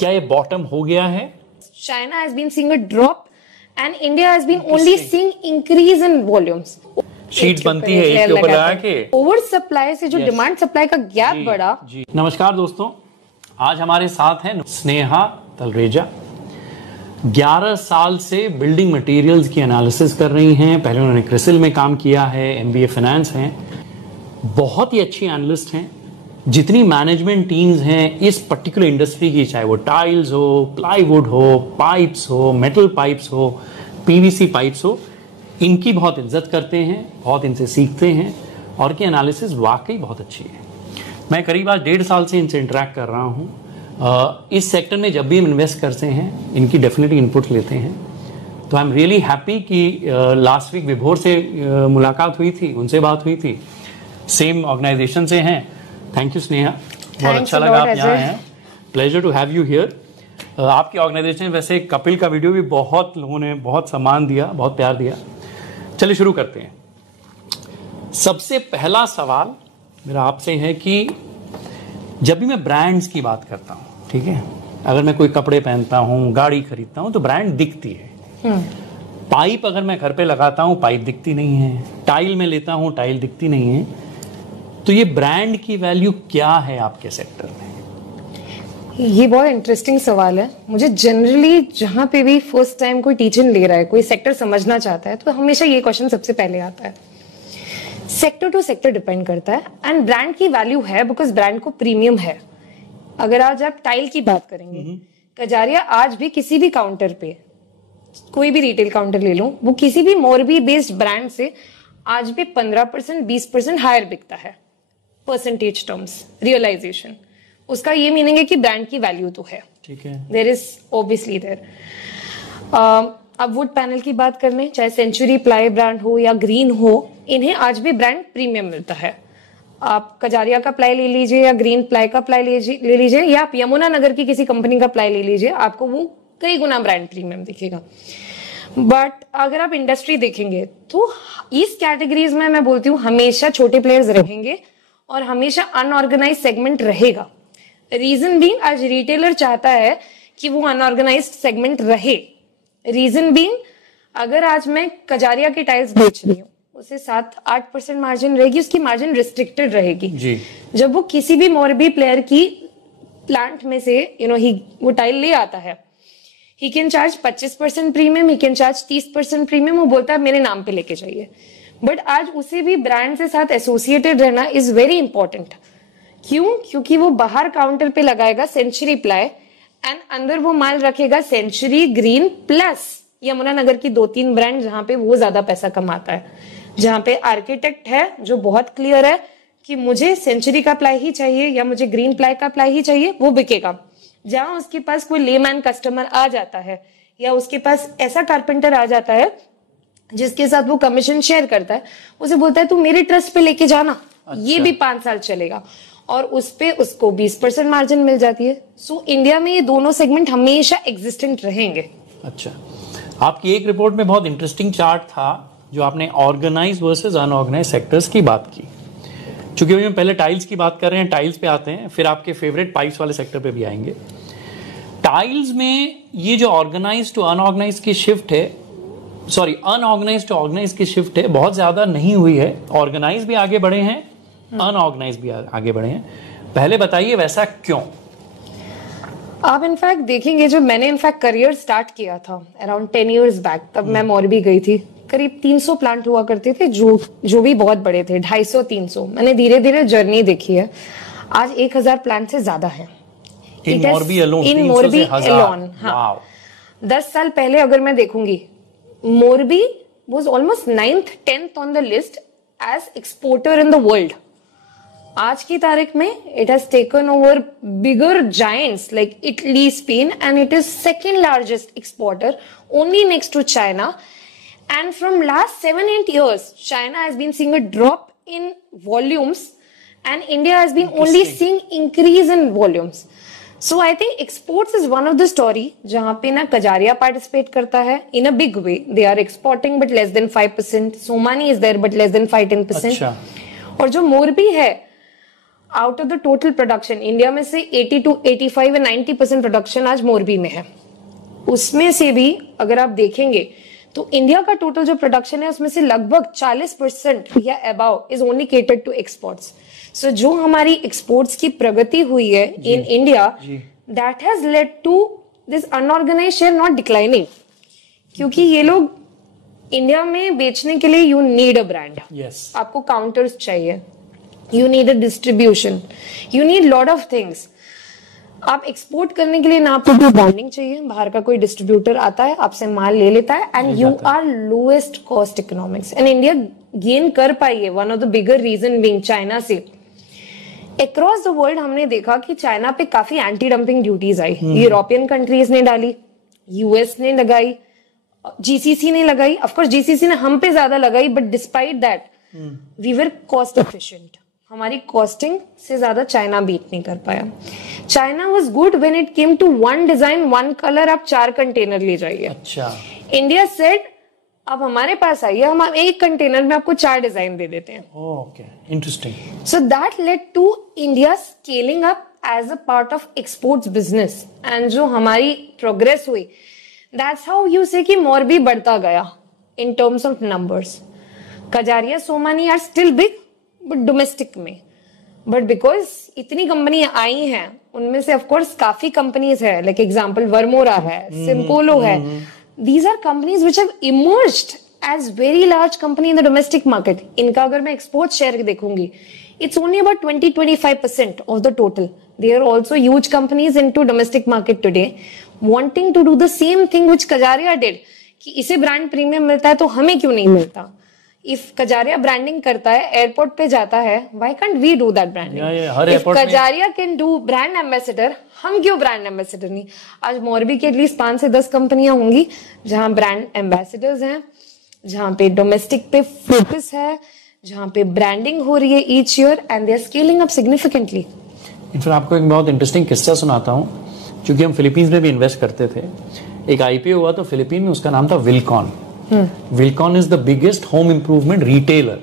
क्या ये बॉटम हो गया है? China has been seeing a drop and India has been only seeing increase in volumes. Sheet बनती है एक के ऊपर लगा के। ओवर सप्लाई से जो डिमांड सप्लाई का गैप बढ़ा। जी नमस्कार दोस्तों, आज हमारे साथ हैं स्नेहा तलरेजा। 11 साल से बिल्डिंग मटेरियल्स की एनालिसिस कर रही हैं। पहले उन्होंने क्रिसिल में काम किया है, MBA फाइनेंस हैं, बहुत ही अच्छी एनालिस्ट हैं। जितनी मैनेजमेंट टीम्स हैं इस पर्टिकुलर इंडस्ट्री की, चाहे वो टाइल्स हो, प्लाईवुड हो, पाइप्स हो, मेटल पाइप्स हो, PVC पाइप्स हो, इनकी बहुत इज्जत करते हैं, बहुत इनसे सीखते हैं और की एनालिसिस वाकई बहुत अच्छी है। मैं करीब आज 1.5 साल से इनसे इंटरेक्ट कर रहा हूँ। इस सेक्टर में जब भी हम इन्वेस्ट करते हैं इनकी डेफिनेटली इनपुट लेते हैं। तो आई एम रियली हैप्पी कि लास्ट वीक विभोर से मुलाकात हुई थी, उनसे बात हुई थी, सेम ऑर्गेनाइजेशन से हैं। थैंक यू स्नेहा, बहुत अच्छा लगा आप यहाँ हैं। Pleasure to have you here. आपकी ऑर्गेनाइजेशन, वैसे कपिल का वीडियो भी बहुत लोगों ने बहुत सम्मान दिया, बहुत प्यार दिया। चलिए शुरू करते हैं। सबसे पहला सवाल मेरा आपसे है कि जब भी मैं ब्रांड्स की बात करता हूँ, ठीक है, अगर मैं कोई कपड़े पहनता हूँ, गाड़ी खरीदता हूँ तो ब्रांड दिखती है। पाइप अगर मैं घर पे लगाता हूँ पाइप दिखती नहीं है, टाइल में लेता हूँ टाइल दिखती नहीं है। तो ये ब्रांड की वैल्यू क्या है आपके सेक्टर में? ये बहुत इंटरेस्टिंग सवाल है। मुझे जनरली जहां पे भी फर्स्ट टाइम कोई टीचिंग ले रहा है, कोई सेक्टर समझना चाहता है, तो हमेशा ये क्वेश्चन सबसे पहले आता है। सेक्टर टू सेक्टर डिपेंड करता है एंड ब्रांड की वैल्यू है बिकॉज ब्रांड को प्रीमियम है। अगर आज आप टाइल की बात करेंगे, कजारिया आज भी किसी भी काउंटर पे, कोई भी रिटेल काउंटर ले लूं, वो किसी भी मोरबी बेस्ड ब्रांड से आज भी 15% 20% हायर बिकता है परसेंटेज टर्म्स रियलाइजेशन। उसका ये मीनिंग है कि ब्रांड की वैल्यू तो है, ठीक है, देयर इज ऑब्वियसली देयर। अब वुड पैनल की बात कर लें, चाहे सेंचुरी प्लाई ब्रांड हो या ग्रीन हो, इन्हें आज भी ब्रांड प्रीमियम मिलता है। आप कजारिया का प्लाई ले लीजिए या ग्रीन प्लाई का प्लाई ले लीजिए या आप यमुना नगर की किसी कंपनी का प्लाई ले लीजिए, आपको वो कई गुना ब्रांड प्रीमियम दिखेगा। बट अगर आप इंडस्ट्री देखेंगे तो इस कैटेगरीज में मैं बोलती हूँ हमेशा छोटे प्लेयर्स रहेंगे और हमेशा अनऑर्गेनाइज सेगमेंट रहेगा। रीजन बीइंग, आज रिटेलर चाहता है कि वो अनऑर्गेनाइज्ड सेगमेंट रहे। रीजन बीइंग, अगर आज मैं कजारिया की टाइल्स बेच रही हूँ, उसे 7-8% मार्जिन रहेगी, उसकी मार्जिन रिस्ट्रिक्टेड रहेगी जी। जब वो किसी भी मोरबी प्लेयर की प्लांट में से वो टाइल ले आता है, he can charge 25% premium, he can charge 30% premium. वो बोलता है मेरे नाम पे लेके जाइए। बट आज उसे भी ब्रांड से साथ एसोसिएटेड रहना इज वेरी इंपॉर्टेंट। क्यों? क्योंकि वो बाहर काउंटर पे लगाएगा सेंचुरी प्लाई एंड अंदर वो माल रखेगा century, green plus Yamuna Nagar की 2-3 ब्रांड, जहां पे वो ज्यादा पैसा कमाता है, जहां पे आर्किटेक्ट है जो बहुत क्लियर है कि मुझे सेंचुरी का प्लाई ही चाहिए या मुझे ग्रीन प्लाई का प्लाई ही चाहिए, वो बिकेगा। जहां उसके पास कोई लेमैन कस्टमर आ जाता है या उसके पास ऐसा कारपेंटर आ जाता है जिसके साथ वो कमीशन शेयर करता है, उसे बोलता है तू मेरे ट्रस्ट पे लेके जाना। अच्छा। ये भी 5 साल चलेगा और उस पे उसको 20% मार्जिन मिल जाती है। सो इंडिया में ये दोनों सेगमेंट हमेशा एग्जिस्टेंट रहेंगे। अच्छा, आपकी एक रिपोर्ट में बहुत इंटरेस्टिंग चार्ट था जो आपने ऑर्गेनाइज वर्सेस अनऑर्गेनाइज सेक्टर्स की बात की। चूंकि हम पहले टाइल्स की बात कर रहे हैं, टाइल्स पे आते हैं, फिर आपके फेवरेट पाइप्स वाले सेक्टर पे भी आएंगे। टाइल्स में ये जो ऑर्गेनाइज टू अनऑर्गेनाइज की शिफ्ट है, सॉरी अनऑर्गेनाइज टू ऑर्गेनाइज की शिफ्ट है, बहुत ज्यादा नहीं हुई है। ऑर्गेनाइज भी आगे बढ़े हैं, अनऑर्गेनाइज भी आगे बढ़े हैं। पहले बताइए वैसा क्यों? आप इनफैक्ट देखेंगे, जो मैंने इनफैक्ट करियर स्टार्ट किया था अराउंड 10 इयर्स बैक, तब मैं मोरबी गई थी। करीब 300 प्लांट हुआ करते थे जो भी बहुत बड़े थे, 250-300। मैंने धीरे धीरे जर्नी देखी है, आज 1000 प्लांट से ज्यादा है in Morbi alone. In Morbi alone, हाँ। 10 साल पहले अगर मैं देखूंगी, Morbi was almost 9th 10th on the list as exporter in the world. आज की तारीख में it has taken over bigger giants like Italy, Spain, and it is second largest exporter only next to China. And from last 7-8 years, China has been seeing a drop in volumes and India has been only seeing increase in volumes. So I think exports is one of the story जहां पे ना Kajaria participate करता है in a big way. They are exporting but less than 5%. Somani is there but less than 5-10%. और जो मोरबी है, out of the total production India में से 80 to 85 या 90% प्रोडक्शन आज मोरबी में है। उसमें से भी अगर आप देखेंगे तो इंडिया का टोटल जो प्रोडक्शन है उसमें से लगभग 40% या above is only catered to exports. So जो हमारी एक्सपोर्ट्स की प्रगति हुई है in India, that has led to this unorganized share not declining, क्योंकि ये लोग इंडिया में बेचने के लिए यू नीड अ ब्रांड, आपको काउंटर्स चाहिए, you need a distribution, you need lot of things. आप एक्सपोर्ट करने के लिए ना आपको कोई ब्रांडिंग चाहिए, बाहर का कोई डिस्ट्रीब्यूटर आता है आपसे माल ले लेता है, and you are lowest cost economics. And India gain कर पाई है, one of the bigger reason being China से। अक्रॉस द वर्ल्ड हमने देखा कि चाइना पे काफी एंटी डंपिंग ड्यूटीज आई, यूरोपियन कंट्रीज ने डाली, यूएस ने लगाई, जीसीसी ने लगाई, ऑफकोर्स जीसीसी ने हम पे ज्यादा लगाई, but despite that we were cost efficient. हमारी कॉस्टिंग से ज्यादा चाइना बीट नहीं कर पाया। China was good when it came to one design one colour, आप 4 कंटेनर ले जाइए। अच्छा, इंडिया सेड अब हमारे पास आइए, हम एक कंटेनर में आपको 4 डिजाइन दे देते हैं। Okay, interesting. So that led to India scaling up as a part of exports business, and जो हमारी प्रोग्रेस हुई, दैट्स हाउ यू से कि मोरबी बढ़ता गया in terms of numbers. Kajaria Somany are still big but domestic में, बट बिकॉज इतनी company आई हैं, उनमें से ऑफकोर्स काफी कंपनीज है, लाइक एग्जांपल वर्मोरा है, सिम्पोलो है, these are companies which have emerged as very large company in the domestic market. इनका अगर मैं export share देखूंगी, it's only about 20-25% of the total. They are also huge companies into domestic market today, wanting to do the same thing which Kajaria did. कि इसे brand premium मिलता है तो हमें क्यों नहीं मिलता? If Kajaria branding करता है, airport पे जाता है, why can't we do that branding? If Kajaria can do brand ambassador, हम क्यों ब्रांड एम्बेसडर नहीं? आज मोरबी के एटलीस्ट 5 से 10 कंपनियां होंगी जहां ब्रांड एम्बेसडर्स हैं, जहां पे डोमेस्टिक पे फोकस है, जहां पे ब्रांडिंग हो रही है each year, and they are scaling up significantly. In fact आपको एक बहुत इंटरेस्टिंग किस्सा सुनाता हूं, क्योंकि हम फिलीपींस में भी इन्वेस्ट करते थे। एक आईपीओ हुआ तो फिलीपीन में, उसका नाम था Wilcon. Wilcon is the biggest home improvement retailer,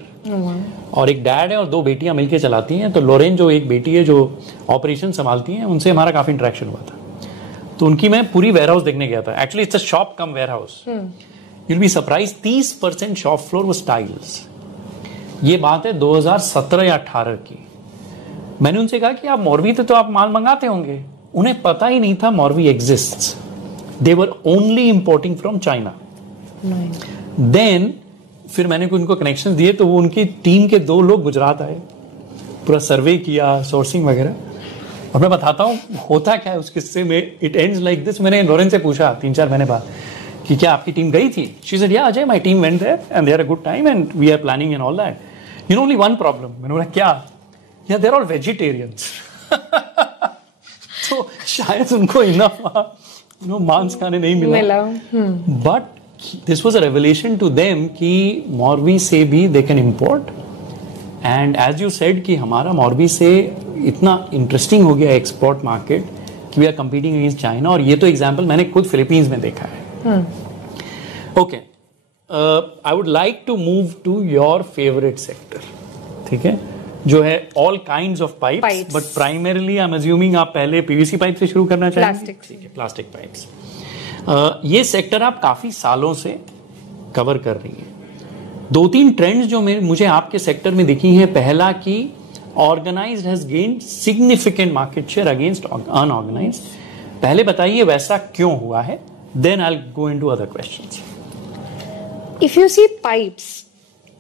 और एक डैड है और 2 बेटियां मिलके चलाती हैं। तो लोरेन जो एक बेटी है जो ऑपरेशन संभालती हैं, उनसे हमारा काफी इंटरेक्शन हुआ था। तो उनकी मैं पूरी वेयर हाउस देखने गया था। Actually it's a shop cum warehouse. You will be surprise, 30% shop floor was tiles. ये बात है 2017 या 18 की। मैंने उनसे कहा कि आप मोरबी तो आप माल मंगाते होंगे। उन्हें पता ही नहीं था Morbi exists. They were only importing from China. Then फिर मैंने उनको कनेक्शन दिए, तो वो उनकी टीम के 2 लोग गुजरात आए, पूरा सर्वे किया, सोर्सिंग वगैरह। और मैं बताता हूँ होता क्या है उस किस्से में। It ends like this. मैंने लोरेन से पूछा 3-4 महीने बाद कि क्या आपकी टीम गई थी? She said, ya Ajay, my team went there and they had a good time and we are planning and all that. You know only one problem. मैंने बोला क्या? या दे आर ऑल वेजिटेरियंस। तो शायद उनको इनफ मांस खाने नहीं मिला। But this was a revelation to them कि मोरबी से भी they can import, and as you said कि हमारा मोरबी से इतना इंटरेस्टिंग हो गया एक्सपोर्ट मार्केट कि we are competing against China। और ये तो एग्जांपल मैंने खुद फिलीपींस में देखा है। Okay, I would like to move to your favourite sector, ठीक है, जो है all kinds of pipes, but primarily I am assuming आप पहले पीवीसी पाइप से शुरू करना चाहेंगे। ठीक है, प्लास्टिक पाइप्स। ये सेक्टर आप काफी सालों से कवर कर रही हैं। 2-3 ट्रेंड्स जो मुझे आपके सेक्टर में दिखी हैं। पहला कि organized has gained significant market share against unorganized. पहले बताइए वैसा क्यों हुआ है, then I will go into other questions. If you see pipes,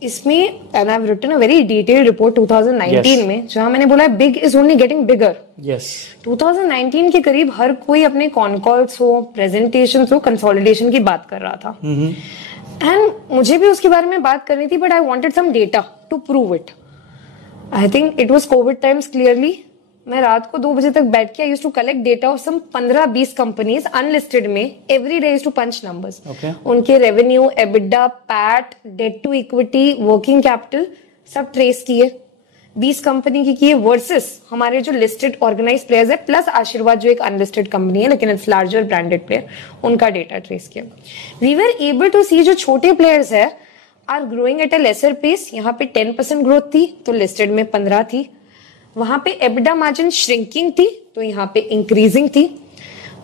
इसमें and I have written a very detailed report 2019 में, जहां मैंने बोला big is only getting bigger. Yes, 2019 के करीब हर कोई अपने कॉन कॉल्स हो, प्रेजेंटेशंस हो, कंसोलिडेशन की बात कर रहा था, एंड मुझे भी उसके बारे में बात करनी थी, but I wanted some data to prove it. I think it was covid times clearly. मैं रात को 2 बजे तक बैठ के I used to collect data of some 15-20 companies unlisted में। Every day used to punch numbers, उनके revenue, EBITDA, PAT, debt to equity, working capital सब ट्रेस किए। 20 कंपनी की किए वर्सेस हमारे जो लिस्टेड ऑर्गेनाइज प्लेयर्स है, प्लस आशीर्वाद जो एक अनलिस्टेड कंपनी है लेकिन इट्स लार्जर ब्रांडेड प्लेयर, उनका डेटा ट्रेस किया। We were able to see जो छोटे प्लेयर्स है are growing at a lesser pace. यहाँ पे 10% ग्रोथ थी तो लिस्टेड में 15 थी। वहां पे एबिडा मार्जिन श्रिंकिंग थी, तो यहाँ पे इंक्रीजिंग थी।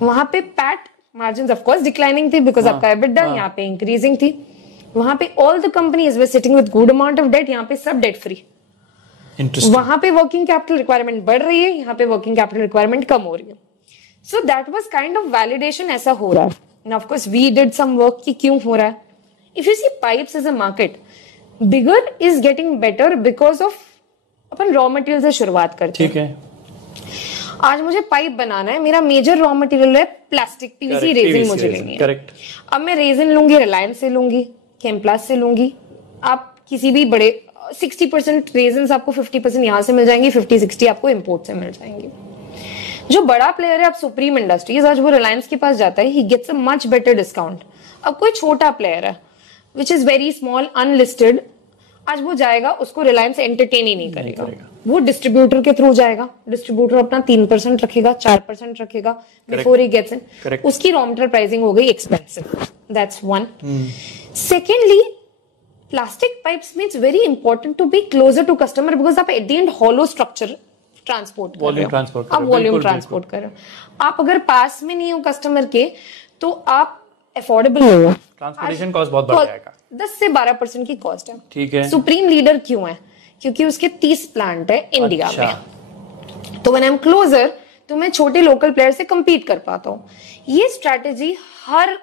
वहां पे PAT margin of course declining थी बिकॉज आपका एबिडा, यहाँ पे इंक्रीजिंग थी। वहां पे all the companies were sitting with good amount of debt, यहाँ पे सब डेट फ्री। वहां पे वर्किंग कैपिटल रिक्वायरमेंट बढ़ रही है, यहाँ पे वर्किंग कैपिटल रिक्वायरमेंट कम हो रही है। So that was kind of validation, ऐसा हो रहा है। And of course we did some work कि क्यों हो रहा है। If you see pipes as a market, bigger is getting better because of अपन रॉ मटेरियल से शुरुआत करते हैं। ठीक है, आज मुझे पाइप बनाना है, मेरा मेजर रॉ मटेरियल है प्लास्टिक, पीवीसी रेजिन मुझे लेनी है। करेक्ट। अब मैं रेजिन लूंगी, रिलायंस से लूंगी, केमप्लास से लूंगी। आप किसी भी बड़े 60% रेजिन आपको 50% यहां से मिल जाएंगी, 50-60 आपको इंपोर्ट से मिल जाएंगी। जो बड़ा प्लेयर है, आप सुप्रीम इंडस्ट्रीज, आज वो रिलायंस के पास जाता है, he gets a much better discount. अब कोई छोटा प्लेयर है which is very small unlisted, आज वो जाएगा, उसको रिलायंस एंटरटेन ही नहीं करेगा, वो डिस्ट्रीब्यूटर के थ्रू जाएगा। डिस्ट्रीब्यूटर अपना 3% रखेगा, 4% रखेगा बिफोर ही गेट्स इन। उसकी रॉ मटेरियल प्राइसिंग हो गई expensive, that's one. Secondly, plastic pipes में it's very important to be closer to customer because आप at the end hollow structure transport कर रहे हो, आप वॉल्यूम ट्रांसपोर्ट कर रहे हो। आप अगर पास में नहीं हो कस्टमर के तो आप अफोर्डेबल नहीं हो, ट्रांसपोर्टेशन कॉस्ट बहुत बढ़ जाएगा, 10 से 12% की कॉस्ट है। ठीक है। सुप्रीम लीडर क्यों है? क्योंकि उसके 30 प्लांट है इंडिया में, तो व्हेन आई एम क्लोजर तो मैं छोटे लोकल प्लेयर से compete कर पाता हूँ। ये स्ट्रैटेजी हर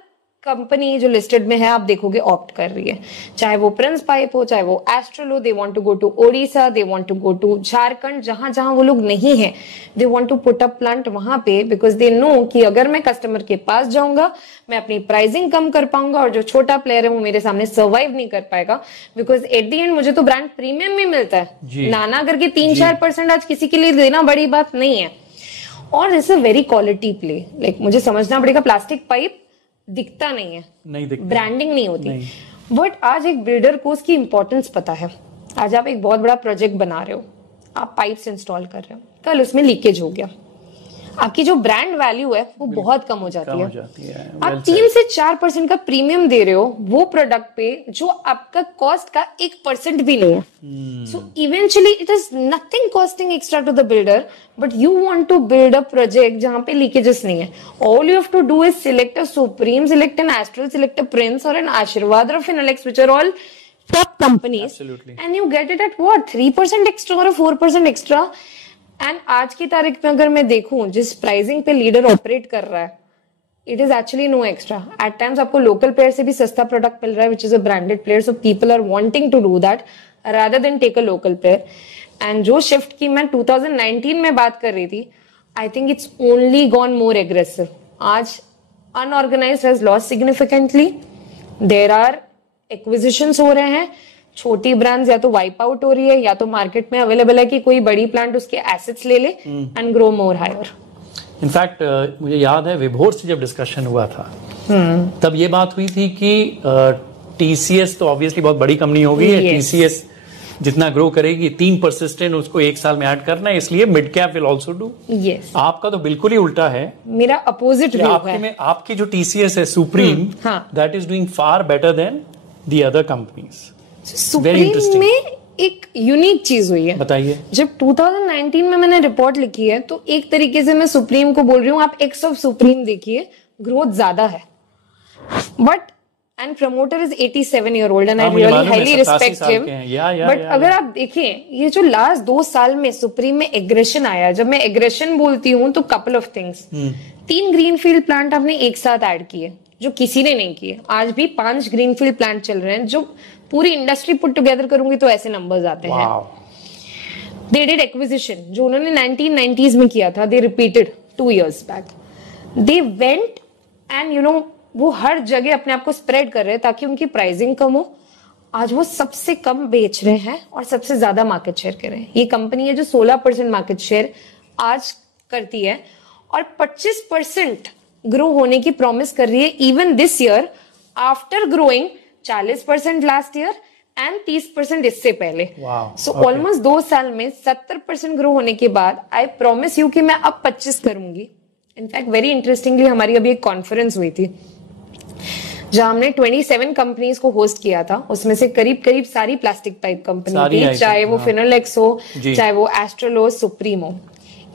कंपनी जो लिस्टेड में है आप देखोगे ऑप्ट कर रही है, चाहे वो प्रिंस पाइप हो, चाहे वो एस्ट्रल हो। They want to go to Odisha, they want to go to Jharkhand, जहां जहां वो लोग नहीं है, they want to put up plant वहां पे, बिकॉज दे नो कि अगर मैं कस्टमर के पास जाऊंगा मैं अपनी प्राइसिंग कम कर पाऊंगा और जो छोटा प्लेयर है वो मेरे सामने सर्वाइव नहीं कर पाएगा, बिकॉज एट द एंड मुझे तो ब्रांड प्रीमियम में मिलता है। नाना करके 3-4% आज किसी के लिए देना बड़ी बात नहीं है। और this a very quality play, like मुझे समझना पड़ेगा, प्लास्टिक पाइप दिखता नहीं है, नहीं दिखता, ब्रांडिंग नहीं होती, बट आज एक बिल्डर को उसकी इंपॉर्टेंस पता है। आज आप एक बहुत बड़ा प्रोजेक्ट बना रहे हो, आप पाइप्स इंस्टॉल कर रहे हो, कल उसमें लीकेज हो गया, आपकी जो ब्रांड वैल्यू है वो बहुत कम हो जाती है। आप 3 से 4% का प्रीमियम दे रहे हो वो प्रोडक्ट पे जो आपका कॉस्ट का 1% भी नहीं है। So eventually it is nothing costing extra to the builder, but you want to build a project जहां पे लीकेजेस नहीं है। All you have to do is select a Supreme, select an Astral, select a Prince और an Ashirvad और Finolex, which are all top companies, and you get it at what 3% extra or 4% extra. And आज की तारीख में अगर मैं देखूं जिस प्राइसिंग पे लीडर ऑपरेट कर रहा है, it is actually no extra. At times आपको लोकल प्लेयर से भी सस्ता प्रोडक्ट मिल रहा है which is a branded player, so people are wanting to do that rather than take a local player. And जो शिफ्ट की मैं 2019 में बात कर रही थी, I think it's only gone more aggressive. आज unorganized has lost significantly, there are acquisitions हो रहे हैं, छोटी ब्रांड्स या तो वाइप आउट हो रही है या तो मार्केट में अवेलेबल है कि कोई बड़ी प्लांट उसके एसेट्स ले ले and grow more higher. In fact मुझे याद है विभोर से जब डिस्कशन हुआ था तब ये बात हुई थी कि टीसीएस तो ऑब्वियसली बहुत बड़ी कंपनी होगी, टीसीएस जितना ग्रो करेगी 3 परसिस्टेंट उसको 1 साल में ऐड करना है, इसलिए mid cap will also do. Yes, आपका तो बिल्कुल ही उल्टा है, मेरा अपोजिट व्यू है। आपकी जो टीसीएस है supreme, that is doing far better than the other companies. Supreme में एक यूनिक चीज हुई है, बताइए। जब 2019 में मैंने रिपोर्ट लिखी है तो एक तरीके से मैं सुप्रीम को बोल रही हूँ आप एक्स ऑफ सुप्रीम देखिए, ग्रोथ ज्यादा है, but and promoter is 87 year old and I really highly respect him. But अगर आप देखें ये जो लास्ट 2 साल में सुप्रीम में एग्रेशन आया, जब मैं एग्रेशन बोलती हूँ तो couple of things, 3 greenfield plant आपने एक साथ ऐड किए जो किसी ने नहीं किए। आज भी 5 ग्रीनफील्ड प्लांट चल रहे हैं, जो पूरी इंडस्ट्री पुट टुगेदर करूंगी तो ऐसे नंबर्स आते हैं। दे डिड एक्विजिशन जो उन्होंने 1990s में किया था, they repeated 2 years back. They went and you know वो हर जगह अपने आप को स्प्रेड कर रहे हैं ताकि उनकी प्राइसिंग कम हो। आज वो सबसे कम बेच रहे हैं और सबसे ज्यादा मार्केट शेयर कर रहे हैं। ये कंपनी है जो 16% मार्केट शेयर आज करती है और 25% ग्रो होने की प्रॉमिस कर रही है even this year, after growing 40% last year and 30% इससे पहले। सो ऑलमोस्ट 2 साल में 70% ग्रो होने के बाद आई प्रॉमिस यू कि मैं अब 25 करूंगी। इनफैक्ट वेरी इंटरेस्टिंगली हमारी अभी एक कॉन्फ्रेंस हुई थी, जहां हमने 27 कंपनीज को होस्ट किया था, उसमें से करीब करीब सारी प्लास्टिक पाइप कंपनी थी, चाहे वो फिनोलेक्स हो, चाहे वो एस्ट्रल हो, सुप्रीम हो।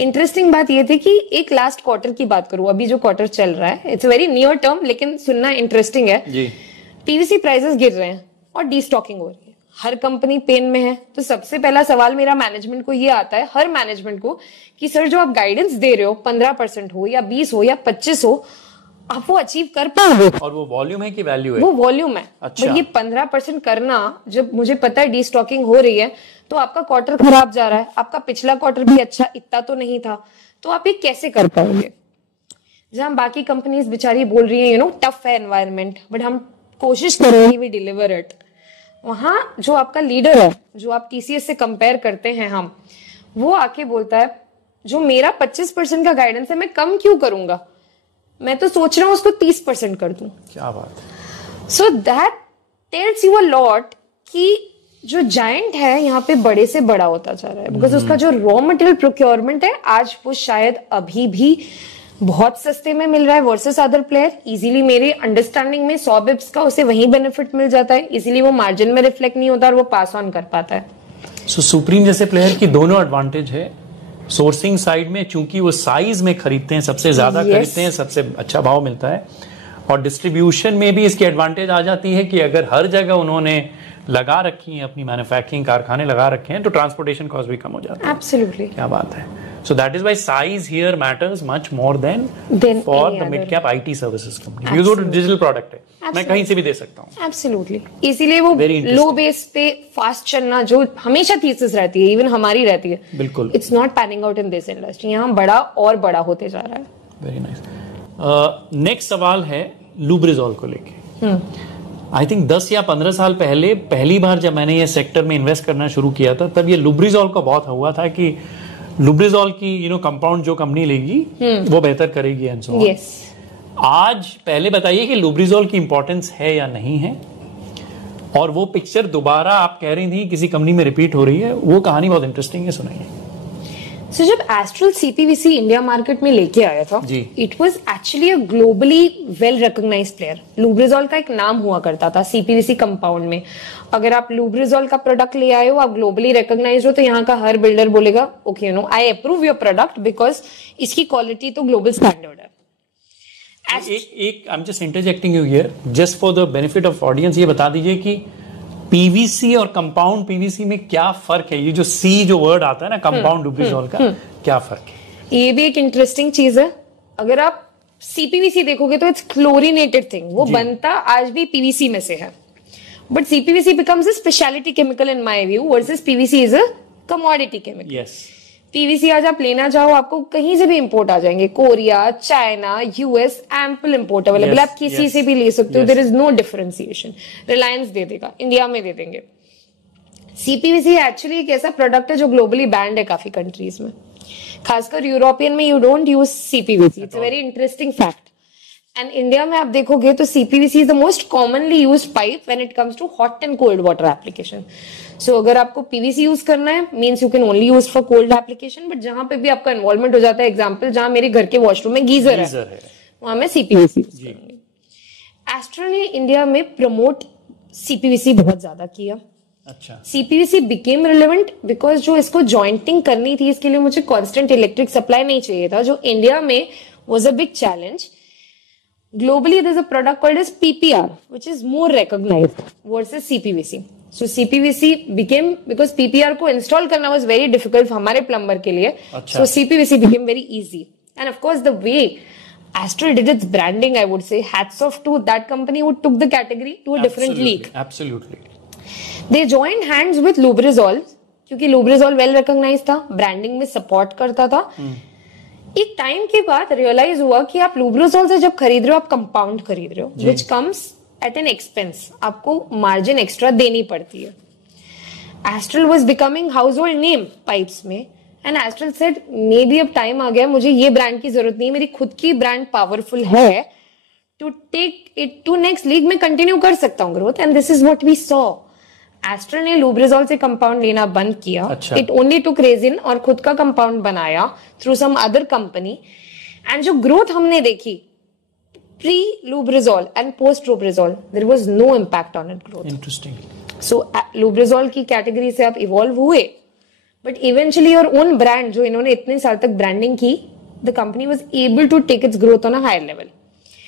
इंटरेस्टिंग बात ये थी कि एक लास्ट क्वार्टर की बात करूं, अभी जो क्वार्टर चल रहा है, इट्स वेरी नियर टर्म, लेकिन सुनना इंटरेस्टिंग है। पीवीसी प्राइसेस गिर रहे हैं और डीस्टॉकिंग हो रही है, हर कंपनी पेन में है। तो सबसे पहला सवाल मेरा मैनेजमेंट को ये आता है, हर मैनेजमेंट को, कि सर जो आप गाइडेंस दे रहे हो 15% हो या 20 हो या 25 हो, आप वो अचीव कर पाओगे? और वो वॉल्यूम है कि वैल्यू है? वो वॉल्यूम है। अच्छा। बट ये 15% करना, जब मुझे पता है डीस्टॉकिंग हो रही है, तो आपका क्वार्टर खराब जा रहा है, आपका पिछला क्वार्टर भी अच्छा इतना तो नहीं था, तो आप ये कैसे कर पाओगे? जहां बाकी कंपनीज बेचारी बोल रही है टफ है एनवायरनमेंट, बट हम कोशिश कर रहे हैं वी डिलीवर इट। वहां जो आपका लीडर है, जो आप टीसीएस से कंपेयर करते हैं हम, वो आके बोलता है जो मेरा 25% का गाइडेंस है मैं कम क्यों करूंगा, मैं तो सोच रहा हूं उसको 30% कर दूं। क्या बात है। So that tells you a lot कि जो जायंट है यहाँ पे बड़े से बड़ा होता जा रहा है, बिकॉज उसका जो रॉ मटेरियल प्रोक्योरमेंट है आज वो शायद अभी भी बहुत सस्ते में मिल रहा है वर्सेस अदर प्लेयर। इजीली मेरे अंडरस्टैंडिंग में 100 बिप्स का उसे वहीं बेनिफिट मिल जाता है, इजीली वो मार्जिन में रिफ्लेक्ट नहीं होता और वो पास ऑन कर पाता है। सो सुप्रीम जैसे प्लेयर की दोनों एडवांटेज है। सोर्सिंग साइड में चूंकि वो साइज में खरीदते हैं, सबसे ज्यादा खरीदते हैं, सबसे अच्छा भाव मिलता है, और डिस्ट्रीब्यूशन में भी इसकी एडवांटेज आ जाती है कि अगर हर जगह उन्होंने लगा रखी है अपनी मैन्युफैक्चरिंग कारखाने लगा रखे हैं, तो ट्रांसपोर्टेशन कॉस्ट भी कम हो जाता है। एब्सोल्युटली, क्या बात है। So that is why size here matters much more than for the mid cap IT services company. ये डिजिटल प्रोडक्ट है, मैं कहीं से भी दे सकता हूँ। एब्सोल्युटली, इसीलिए वो लो बेस पे फास्ट चलना जो हमेशा थीसिस रहती है, इवन हमारी रहती है, बिल्कुल it's not panning out in this industry. यहाँ बड़ा और बड़ा होते जा रहा है। Very nice. नेक्स्ट सवाल है लुब्रिजॉल को लेके। आई थिंक 10 या 15 साल पहले पहली बार जब मैंने ये सेक्टर में इन्वेस्ट करना शुरू किया था, तब ये लुब्रिजॉल का बहुत हुआ था कि लुब्रिजॉल की कंपाउंड जो कंपनी लेगी वो बेहतर करेगी एंड सो ऑन। यस। आज पहले बताइए कि लुब्रिजॉल की इंपॉर्टेंस है या नहीं है, और वो पिक्चर दोबारा आप कह रही थी किसी कंपनी में रिपीट हो रही है, वो कहानी बहुत इंटरेस्टिंग है, सुनाइए। So, जब एस्ट्रल सीपीवीसी इंडिया मार्केट में लेके आया था, it was actually a globally well recognized player. Lubrizol का एक नाम हुआ करता था सीपीवीसी कंपाउंड में। अगर आप लुब्रिजॉल का प्रोडक्ट ले आए हो, आप ग्लोबली रिकॉग्नाइज्ड हो, तो यहाँ का हर बिल्डर बोलेगा okay I approve your product because इसकी क्वालिटी तो ग्लोबल स्टैंडर्ड है। I'm just interjecting you here, just for the benefit of audience, ये बता दीजिए कि पीवीसी और कंपाउंड पीवीसी में क्या फर्क है? ये जो सी जो वर्ड आता है ना कंपाउंड लुब्रिजॉल का, क्या फर्क है? ये भी एक इंटरेस्टिंग चीज है। अगर आप सीपीवीसी देखोगे तो इट्स क्लोरीनेटेड थिंग, वो बनता आज भी पीवीसी में से है, but CPVC becomes a speciality chemical in my view versus PVC is a commodity chemical. Yes. PVC आज आप लेना चाहो, आपको कहीं से भी इंपोर्ट आ जाएंगे, Korea, China, US, ample import available, आप किसी से भी ले सकते हो, there is no differentiation. Reliance दे देगा, इंडिया में दे देंगे। सीपीवीसी एक्चुअली एक ऐसा प्रोडक्ट है जो ग्लोबली बैंड है काफी कंट्रीज में, खासकर यूरोपियन में you don't use CPVC. It's a very interesting fact. And India में आप देखोगे तो CPVC is the most commonly used pipe when it comes to hot and cold water application. So अगर आपको पीवीसी यूज करना है, means you can only use for cold application, but जहां पे भी आपका इन्वॉल्वमेंट हो जाता है, एग्जांपल जहां मेरे घर के वॉशरूम में गीजर है, वहां मैं सीपीवीसी यूज करूंगी। एस्ट्रल ने इंडिया में प्रमोट सीपीवीसी बहुत ज्यादा किया। अच्छा। सीपीवीसी बिकेम रिलेवेंट बिकॉज जो इसको जॉइंटिंग करनी थी, इसके लिए मुझे कांस्टेंट इलेक्ट्रिक सप्लाई नहीं चाहिए था, जो इंडिया में was a big challenge. Globally, there's a product called as PPR, which is more recognized versus CPVC. So CPVC became, because PPR को install करना was very difficult हमारे plumber के लिए. अच्छा. So CPVC became very easy. And of course, the way Astral did its branding, I would say, hats off to that company who took the category to a different league. Absolutely. They joined hands with Lubrizol, क्योंकि Lubrizol well recognized था, branding में support करता था. एक time के बाद realise हुआ कि आप लुब्रिजॉल से जब खरीद रहे हो, आप कंपाउंड खरीद रहे हो, which comes at an expense, आपको मार्जिन एक्स्ट्रा देनी पड़ती है। Astral was becoming household name pipes में, and Astral said may be अब टाइम आ गया, मुझे ये ब्रांड की जरूरत नहीं, मेरी खुद की ब्रांड पावरफुल है, to take it to next league में कंटिन्यू कर सकता हूँ growth, and this is what we saw. Astral ने लुब्रिजॉल से कंपाउंड लेना बंद किया, इट ओनली टुक रेजिन और खुद का कंपाउंड बनाया through some other company, and जो ग्रोथ हमने देखी pre-Lubrizol and post-Lubrizol, there was no impact on its growth. Interesting. So Lubrizol की कैटेगरी से आप इवॉल्व हुए, but eventually your own brand जो इन्होंने इतने साल तक ब्रांडिंग की, the company was able to take its growth on a higher level.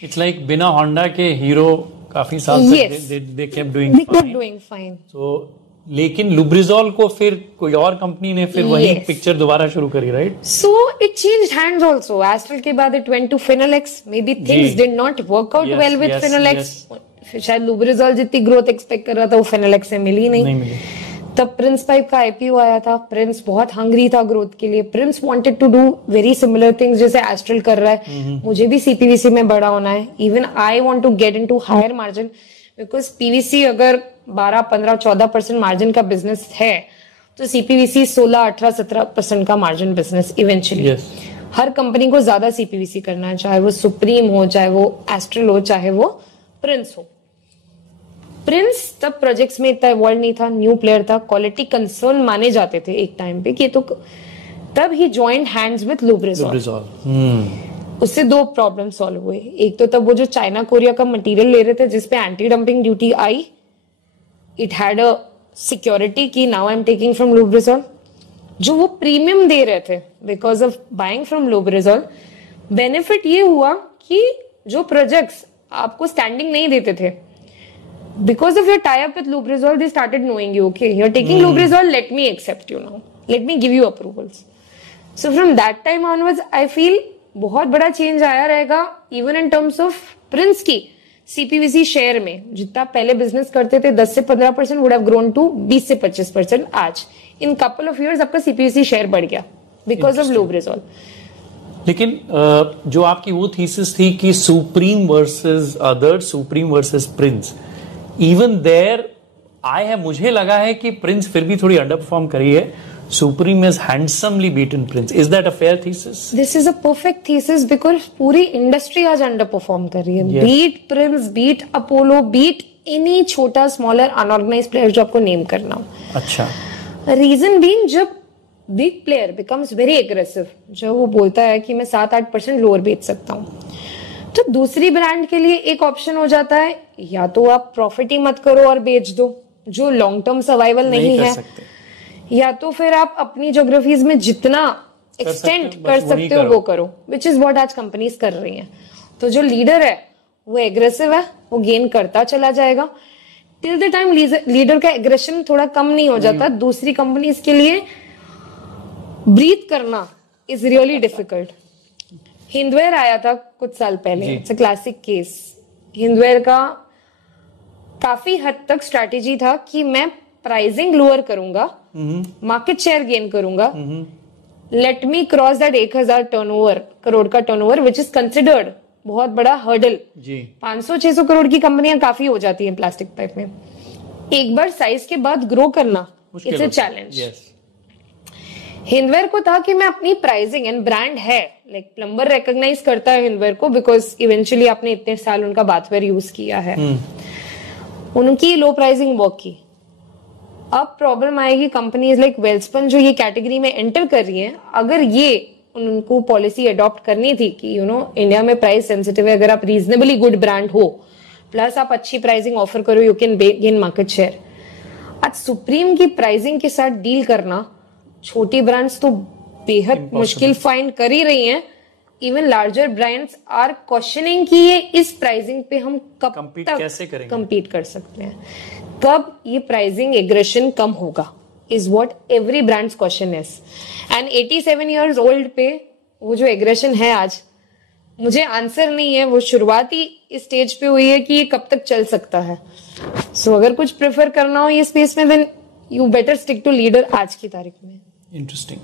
It's like बिना होंडा के हीरो काफी साल Yes. तक दे केप्ट डूइंग फाइन. तो लेकिन लुब्रिजॉल को फिर कोई और कंपनी ने फिर वही Yes. पिक्चर दोबारा शुरू करी, right? So it changed hands also. Astral के बाद it went to Finolex. Maybe things ji. did not work out Yes, well with yes, Finolex. yes. फिर शायद लुब्रिजॉल जितनी ग्रोथ एक्सपेक्ट कर रहा था वो Finolex से मिली नहीं. नहीं मिली. तब प्रिंस पाइप का आईपीओ आया था. प्रिंस बहुत हंग्री था ग्रोथ के लिए. Prince wanted to do very similar things जैसे एस्ट्रल कर रहा है. मुझे भी सीपीवीसी में बड़ा होना है. Even I want to get into higher margin, because PVC अगर 12, 15, 14% मार्जिन का बिजनेस है तो सीपीवीसी 16, 18, 17% का मार्जिन बिजनेस इवेंचुअली. Yes. हर कंपनी को ज्यादा सीपीवीसी करना है, चाहे वो सुप्रीम हो, चाहे वो एस्ट्रल हो, चाहे वो प्रिंस हो. प्रिंस तब प्रोजेक्ट्स में इतना इवॉल्व नहीं था, न्यू प्लेयर था, क्वालिटी कंसर्न माने जाते थे एक टाइम पे कि तो तब ही जॉइंट हैंड्स विद लुब्रिजॉल. उससे दो प्रॉब्लम सॉल्व हुए. एक तो तब वो जो चाइना कोरिया का मटेरियल ले रहे थे जिसपे एंटी डंपिंग ड्यूटी आई, इट हैड अ सिक्योरिटी की now I am taking from Lubrizol, जो वो प्रीमियम दे रहे थे because of buying from Lubrizol. Benefit ये हुआ कि जो प्रोजेक्ट्स आपको स्टैंडिंग नहीं देते थे, because of your tie-up with Lubrizol, they started knowing you. Okay, you're taking Lubrizol, let me accept you now. Let me give you approvals. So from that time onwards, I feel बहुत बड़ा change आया रहेगा, even in terms of Prince की CPVC share में. जितना पहले business करते थे 10 से 15% would have grown to 20 से 25% आज. In couple of years आपका CPVC शेयर बढ़ गया because of Lubrizol. लेकिन जो आपकी वो थीसिस थी कि Supreme versus other, Supreme versus Prince, even there मुझे लगा है कि प्रिंस फिर भी थोड़ी अंडर परफॉर्म करी है. Supreme is handsomely beaten Prince. Is that a fair thesis? This is a perfect thesis because पूरी इंडस्ट्री आज अंडर परफॉर्म कर रही है. Yes. Beat Prince, beat Apollo, beat any छोटा स्मॉलर अनऑर्गेनाइज्ड प्लेयर जो आपको नेम करना हो. अच्छा. रीजन बीइंग, जब big player becomes very aggressive, जो वो बोलता है कि मैं 7-8% लोअर बेच सकता हूँ, तो दूसरी ब्रांड के लिए एक ऑप्शन हो जाता है, या तो आप प्रॉफिट ही मत करो और बेच दो, जो लॉन्ग टर्म सर्वाइवल नहीं है, या तो फिर आप अपनी ज्योग्राफीज में जितना एक्सटेंड कर सकते हो वो करो, विच इज व्हाट आज कंपनीज कर रही हैं. तो जो लीडर है वो एग्रेसिव है, वो गेन करता चला जाएगा. टिल द टाइम लीडर का एग्रेशन थोड़ा कम नहीं हो जाता, दूसरी कंपनीज के लिए ब्रीथ करना इज रियली डिफिकल्ट. हिंदवेयर आया था कुछ साल पहले, it's a classic case. Hindware का काफी हद तक स्ट्रैटेजी था कि मैं प्राइसिंग लोअर करूंगा, मार्केट शेयर गेन करूंगा, let me cross that 1000 crore का टर्नओवर, विच इज कंसिडर्ड बहुत बड़ा हर्डल. 500-600 करोड़ की कंपनियां काफी हो जाती हैं प्लास्टिक पाइप में. एक बार साइज के बाद ग्रो करना इट्स अ चैलेंज. हिंदवेयर को था कि मैं अपनी प्राइसिंग एंड ब्रांड है, लाइक प्लम्बर रिकॉग्नाइज करता है हिंदवेयर को बिकॉज इवेंचुअली आपने इतने साल उनका बाथवेयर यूज किया है. उनकी लो प्राइसिंग वर्क की. अब प्रॉब्लम आएगी कंपनीज लाइक वेल्सपन जो ये कैटेगरी में एंटर कर रही है, अगर ये उनको पॉलिसी अडॉप्ट करनी थी कि इंडिया में प्राइस सेंसिटिव है, अगर आप रीजनेबली गुड ब्रांड हो प्लस आप अच्छी प्राइसिंग ऑफर करो, you can gain market share. आज सुप्रीम की प्राइसिंग के साथ डील करना छोटी ब्रांड्स तो बेहद मुश्किल फाइंड कर ही रही हैं. Even larger brands are questioning कि ये इस प्राइसिंग पे हम कब तक कैसे करेंगे, कंपीट कर सकते हैं, कब ये प्राइसिंग एग्रेशन कम होगा, is what every brands question is. And 87 years old पे वो जो एग्रेशन है आज, मुझे आंसर नहीं है. वो शुरुआती स्टेज पे हुई है कि ये कब तक चल सकता है. सो अगर कुछ प्रेफर करना हो ये स्पेस में, then you better stick to leader आज की तारीख में. इंटरेस्टिंग.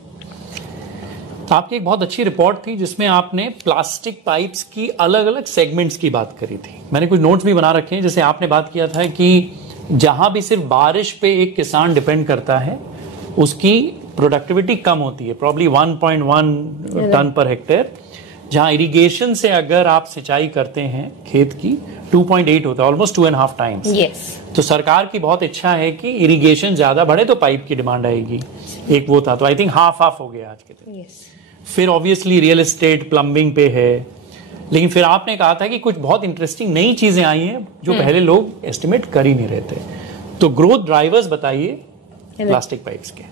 आपकी एक बहुत अच्छी रिपोर्ट थी जिसमें आपने प्लास्टिक पाइप्स की अलग अलग सेगमेंट्स की बात करी थी. मैंने कुछ नोट्स भी बना रखे हैं. जैसे आपने बात किया था कि जहां भी सिर्फ बारिश पे एक किसान डिपेंड करता है उसकी प्रोडक्टिविटी कम होती है, प्रॉब्ली 1.1 टन पर हेक्टेयर. जहां इरिगेशन से अगर आप सिंचाई करते हैं खेत की 2.8 होता है, ऑलमोस्ट 2.5 टाइम्स. तो सरकार की बहुत इच्छा है कि इरिगेशन ज्यादा बढ़े तो पाइप की डिमांड आएगी. एक वो था, तो आई थिंक हाफ हो गया आज के दिन. फिर ऑब्वियसली रियल एस्टेट प्लम्बिंग पे है, लेकिन फिर आपने कहा था कि कुछ बहुत इंटरेस्टिंग नई चीजें आई हैं जो पहले लोग एस्टिमेट कर ही नहीं रहे थे, तो ग्रोथ ड्राइवर्स बताइए प्लास्टिक पाइप्स के।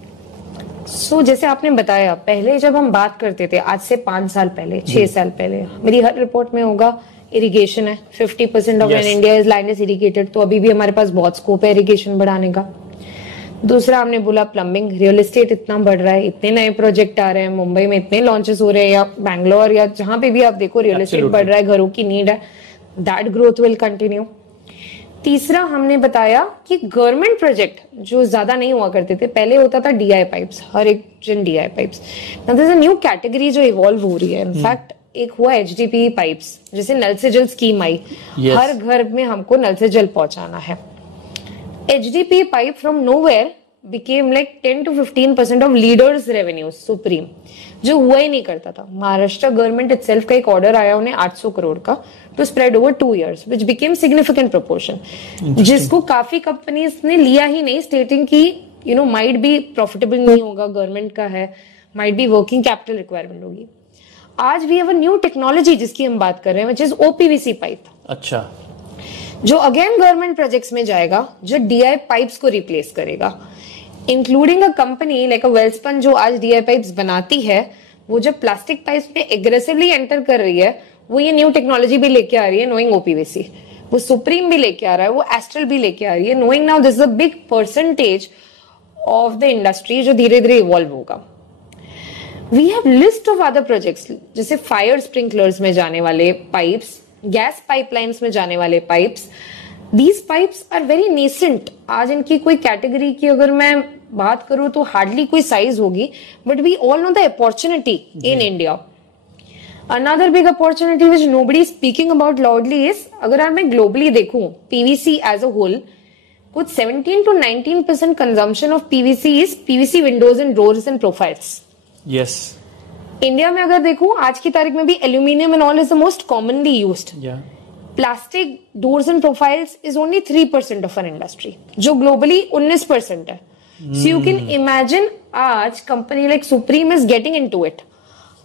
जैसे आपने बताया, पहले जब हम बात करते थे, आज से 5 साल पहले, 6 साल पहले, मेरी हर रिपोर्ट में होगा इरिगेशन है, 50% of India is land irrigated, तो अभी भी हमारे पास बहुत स्कोप है इरिगेशन बढ़ाने का। दूसरा हमने बोला प्लम्बिंग, रियल एस्टेट इतना बढ़ रहा है, इतने नए प्रोजेक्ट आ रहे हैं, मुंबई में इतने लॉन्चेस हो रहे हैं, या बैंगलोर या जहां पे भी आप देखो रियल एस्टेट बढ़ रहा है, घरों की नीड है, दैट ग्रोथ विल कंटिन्यू। तीसरा हमने बताया कि गवर्नमेंट प्रोजेक्ट जो ज्यादा नहीं हुआ करते थे, पहले होता था डीआई पाइप्स, हर एक जन DI pipes, now there is a new category जो इवॉल्व हो रही है। इनफैक्ट एक हुआ एचडीपी पाइप्स, जैसे नल से जल स्कीम आई, हर घर में हमको नल से जल पहुंचाना है। HDP pipe from nowhere became like 10 to 15% of leaders revenue supreme, जो हुआ ही नहीं करता था। महाराष्ट्र गवर्नमेंट इटसेल्फ का एक ऑर्डर आया उन्हें 800 करोड़ का, to spread over 2 years, which became significant proportion, जिसको काफी कंपनीज ने लिया ही नहीं, स्टेटिंग की माइट बी प्रॉफिटेबल नहीं होगा, गवर्नमेंट का है, might be working capital requirement होगी। आज we have a new technology जिसकी हम बात कर रहे हैं, विच इज ओपीवीसी पाइप। अच्छा, जो अगेन गवर्नमेंट प्रोजेक्ट्स में जाएगा, जो डीआई पाइप्स को रिप्लेस करेगा, इंक्लूडिंग अ कंपनी लाइक अ वेलस्पन जो आज डीआई पाइप्स बनाती है, वो जब प्लास्टिक पाइप्स में एग्रेसिवली एंटर कर रही है, वो ये न्यू टेक्नोलॉजी भी लेके आ रही है, नोइंग ओपीवीसी। वो सुप्रीम भी लेके आ रहा है, वो एस्ट्रल भी लेके आ रही है, knowing now this is a big percentage of the industry जो धीरे धीरे इवॉल्व होगा। We have list of other projects, जैसे फायर स्प्रिंकलर्स में जाने वाले पाइप्स, गैस पाइपलाइंस में जाने वाले pipes. These pipes are very nascent. आज इनकी कोई कैटेगरी की अगर मैं बात करूं तो हार्डली कोई साइज होगी, but we all know the opportunity in India. Another big opportunity which nobody speaking about loudly is, अगर मैं ग्लोबली देखूं पीवीसी एज अ होल, कुछ 17 to 19% consumption of PVC is PVC Windows and doors and profiles. Yes, India में अगर देखूं आज की तारीख में भी aluminium and all is the most commonly used. Plastic doors and profiles is only 3% of an industry, जो ग्लोबली 19% है। सो यू कैन इमेजिन आज company like supreme is getting into it,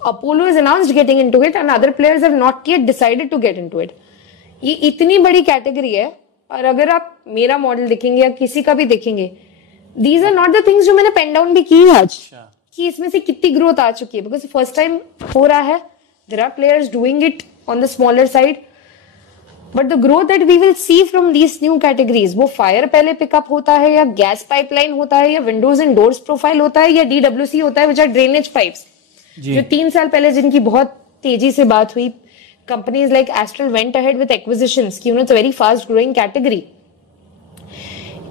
Apollo is announced getting into it, and other players have not yet decided to get into it. ये इतनी बड़ी category है, और अगर आप मेरा मॉडल देखेंगे या किसी का भी देखेंगे, these are not the things जो मैंने पेन डाउन भी की है आज, कि इसमें से कितनी ग्रोथ आ चुकी है, बिकॉज फर्स्ट टाइम हो रहा है, there are players doing it on the smaller side. But the growth that we will see from these new categories, वो फायर पहले पिकअप होता है, या गैस पाइपलाइन होता है, या विंडोज एंड डोर्स प्रोफाइल होता है, या डीडब्ल्यूसी होता है, विच आर ड्रेनेज पाइप्स, जो 3 साल पहले जिनकी बहुत तेजी से बात हुई। Companies like Astral went ahead with acquisitions, कि it's a very fast growing category.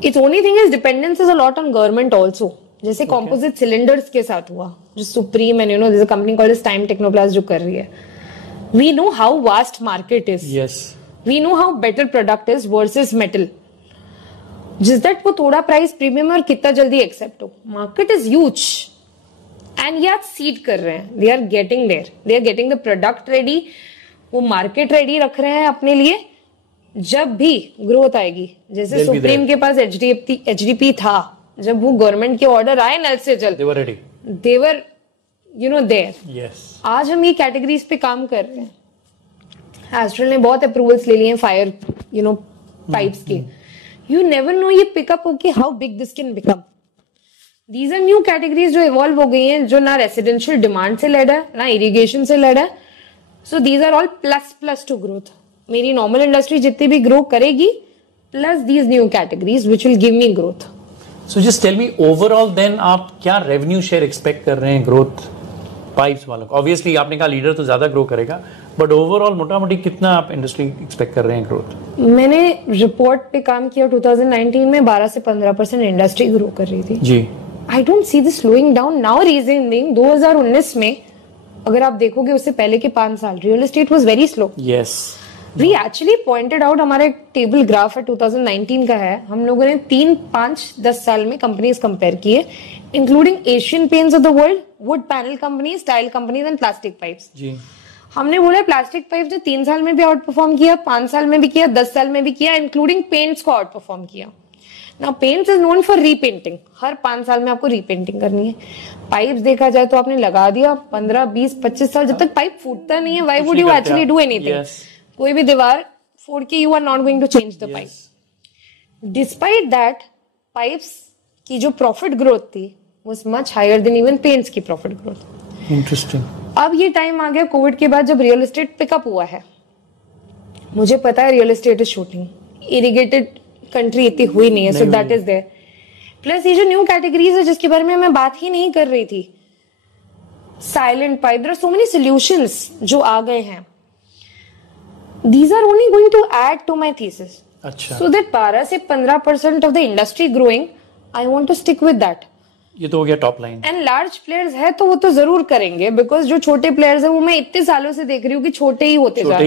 It's only thing is dependence is a lot on government also, जैसे कॉम्पोजिट सिलेंडर्स के साथ हुआ, जो Supreme and this a company called Time Technoplast जो कर रही है। We know how vast market is, we know how better product is versus metal, just that वो थोड़ा प्राइस प्रीमियम और कितना जल्दी एक्सेप्ट हो। मार्केट इज ह्यूज एंड ये आज सीड कर रहे हैं, they are getting there, they are getting the product ready, वो मार्केट रेडी रख रहे हैं अपने लिए। जब भी ग्रोथ आएगी, जैसे सुप्रीम के पास एचडीपी था, जब वो गवर्नमेंट के ऑर्डर आए नल से जल, they were there. आज हम ये कैटेगरीज पे काम कर रहे हैं। एस्ट्रल ने बहुत अप्रूवल्स ले लिए हैं फायर पाइप्स के। यू नेवर नो ये पिकअप होके how big this can become. These are new categories जो इवॉल्व हो गई हैं, जो ना रेसिडेंशियल डिमांड से लड़ है, ना इरिगेशन से लड़ है। So these are all plus to growth. मेरी नॉर्मल इंडस्ट्री जितनी भी ग्रो करेगी, plus these new categories which will give me growth. So just tell me overall then, आप क्या रेवेन्यू शेयर एक्सपेक्ट कर रहे हैं ग्रोथ पाइप्स वालों को? ऑब्वियसली आपने कहा लीडर तो ज्यादा ग्रो करेगा, बट ओवरऑल मोटा मोटी कितना आप इंडस्ट्री एक्सपेक्ट कर रहे हैं ग्रोथ? मैंने रिपोर्ट पे काम किया 2019 में, 12 से 15% इंडस्ट्री ग्रो कर रही थी जी। I don't see this slowing down now. Reason being 2019 में अगर आप देखोगे, उससे पहले के 5 साल real estate was very slow. Yes, we actually pointed out, हमारा एक टेबल ग्राफ है 2019 का है, हम लोगों ने 3, 5, 10 साल में कंपनीज कंपेयर किए, including Asian Paints of the world, wood panel companies, tile companies and plastic pipes जी। हमने बोला प्लास्टिक पाइप ने 3 साल में भी आउट परफॉर्म किया, 5 साल में भी किया, 10 साल में भी किया, इंक्लूडिंग पेंट्स को आउट परफॉर्म किया। ना paints is known for repainting, हर 5 साल में आपको रीपेंटिंग करनी है। पाइप्स देखा जाए तो आपने लगा दिया 15, 20, 25 साल, जब तक पाइप फूटता नहीं है why would you actually do anything? कोई भी दीवार फोड़ के you are not going to change the pipe. Despite that pipes की जो प्रॉफिट ग्रोथ थी was much higher than even paints की प्रॉफिट ग्रोथ। इंटरेस्टिंग। अब ये टाइम आ गया कोविड के बाद जब रियल एस्टेट पिकअप हुआ है। मुझे पता है real estate is shooting, irrigated country इतनी हुई नहीं है, so that is there. Plus ये जो न्यू कैटेगरीज है जिसके बारे में मैं बात ही नहीं कर रही थी, silent pipe, there are so many solutions जो आ गए हैं। These are only going to add to my thesis. अच्छा। So that 12 से 15% of the industry growing, I want to stick with that. ये तो हो गया top line. And large players है तो वो तो जरूर करेंगे, बिकॉज जो छोटे प्लेयर्स है वो मैं इतने सालों से देख रही हूँ कि छोटे ही होते जा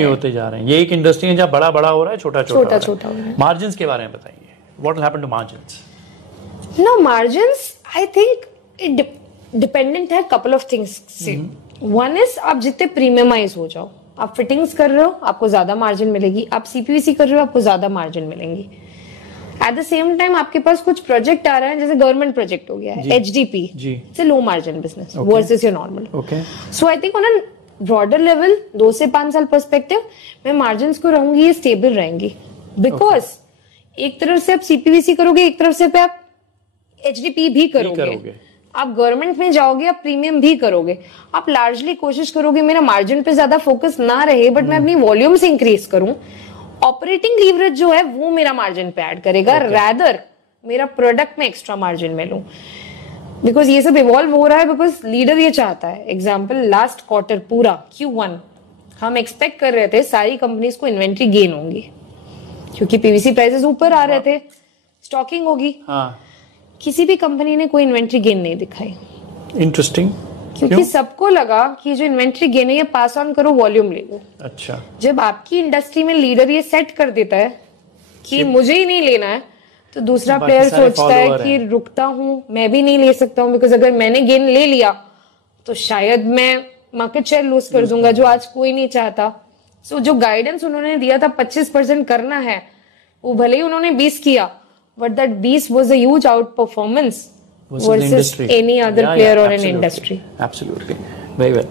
रहे हैं। ये एक इंडस्ट्री है जहाँ बड़ा बड़ा हो रहा है, छोटा छोटा हो रहा है। मार्जिन्स के बारे में बताइए, what will happen to margins? No margins I think it dependent है कपल ऑफ थिंग्स से। वन इज आप जितने प्रीमियमाइज हो जाओ, आप फिटिंग्स कर रहे हो आपको ज्यादा मार्जिन मिलेगी, आप सीपीवीसी कर रहे हो आपको ज्यादा मार्जिन मिलेंगी। एट द सेम टाइम आपके पास कुछ प्रोजेक्ट आ रहा है, जैसे गवर्नमेंट प्रोजेक्ट हो गया है HDP, it's a low margin business versus your normal. So I think on a broader level 2 से 5 साल पर्सपेक्टिव मैं मार्जिन को रहूंगी, ये स्टेबल रहेंगी। बिकॉज एक तरफ से आप सीपीवीसी करोगे, एक तरफ से आप एचडीपी भी करोगे, आप गवर्नमेंट में जाओगे, आप प्रीमियम भी करोगे, आप लार्जली कोशिश करोगे मेरा मार्जिन पे ज्यादा फोकस ना रहे बट मैं अपनी वॉल्यूम से इंक्रीज करूं। ऑपरेटिंग लीवरेज जो है वो मेरा मार्जिन पे ऐड करेगा, रैदर मेरा प्रोडक्ट में एक्स्ट्रा मार्जिन में लूं। बिकॉज ये सब इवॉल्व हो रहा है, बिकॉज लीडर ये चाहता है। एग्जाम्पल लास्ट क्वार्टर पूरा Q1 हम एक्सपेक्ट कर रहे थे सारी कंपनीज को इन्वेंट्री गेन होंगी क्योंकि पीवीसी प्राइसेस ऊपर आ रहे थे, स्टॉकिंग होगी। किसी भी कंपनी ने कोई इन्वेंट्री गेन नहीं दिखाई। इंटरेस्टिंग। क्योंकि सबको लगा कि जो इन्वेंट्री गेन है ये पास ऑन करो, वॉल्यूम ले लो। अच्छा। जब आपकी इंडस्ट्री में लीडर ये सेट कर देता है कि मुझे ही नहीं लेना है, तो दूसरा प्लेयर सोचता है कि रुकता हूं, मैं भी नहीं ले सकता हूं, बिकॉज अगर मैंने गेन ले लिया तो शायद मैं मार्केट शेयर लूज कर दूंगा, जो आज कोई नहीं चाहता। सो जो गाइडेंस उन्होंने दिया था 25% करना है, वो भले ही उन्होंने 20 किया, but that 20 was a huge outperformance versus any other player or an industry. Absolutely. Very well.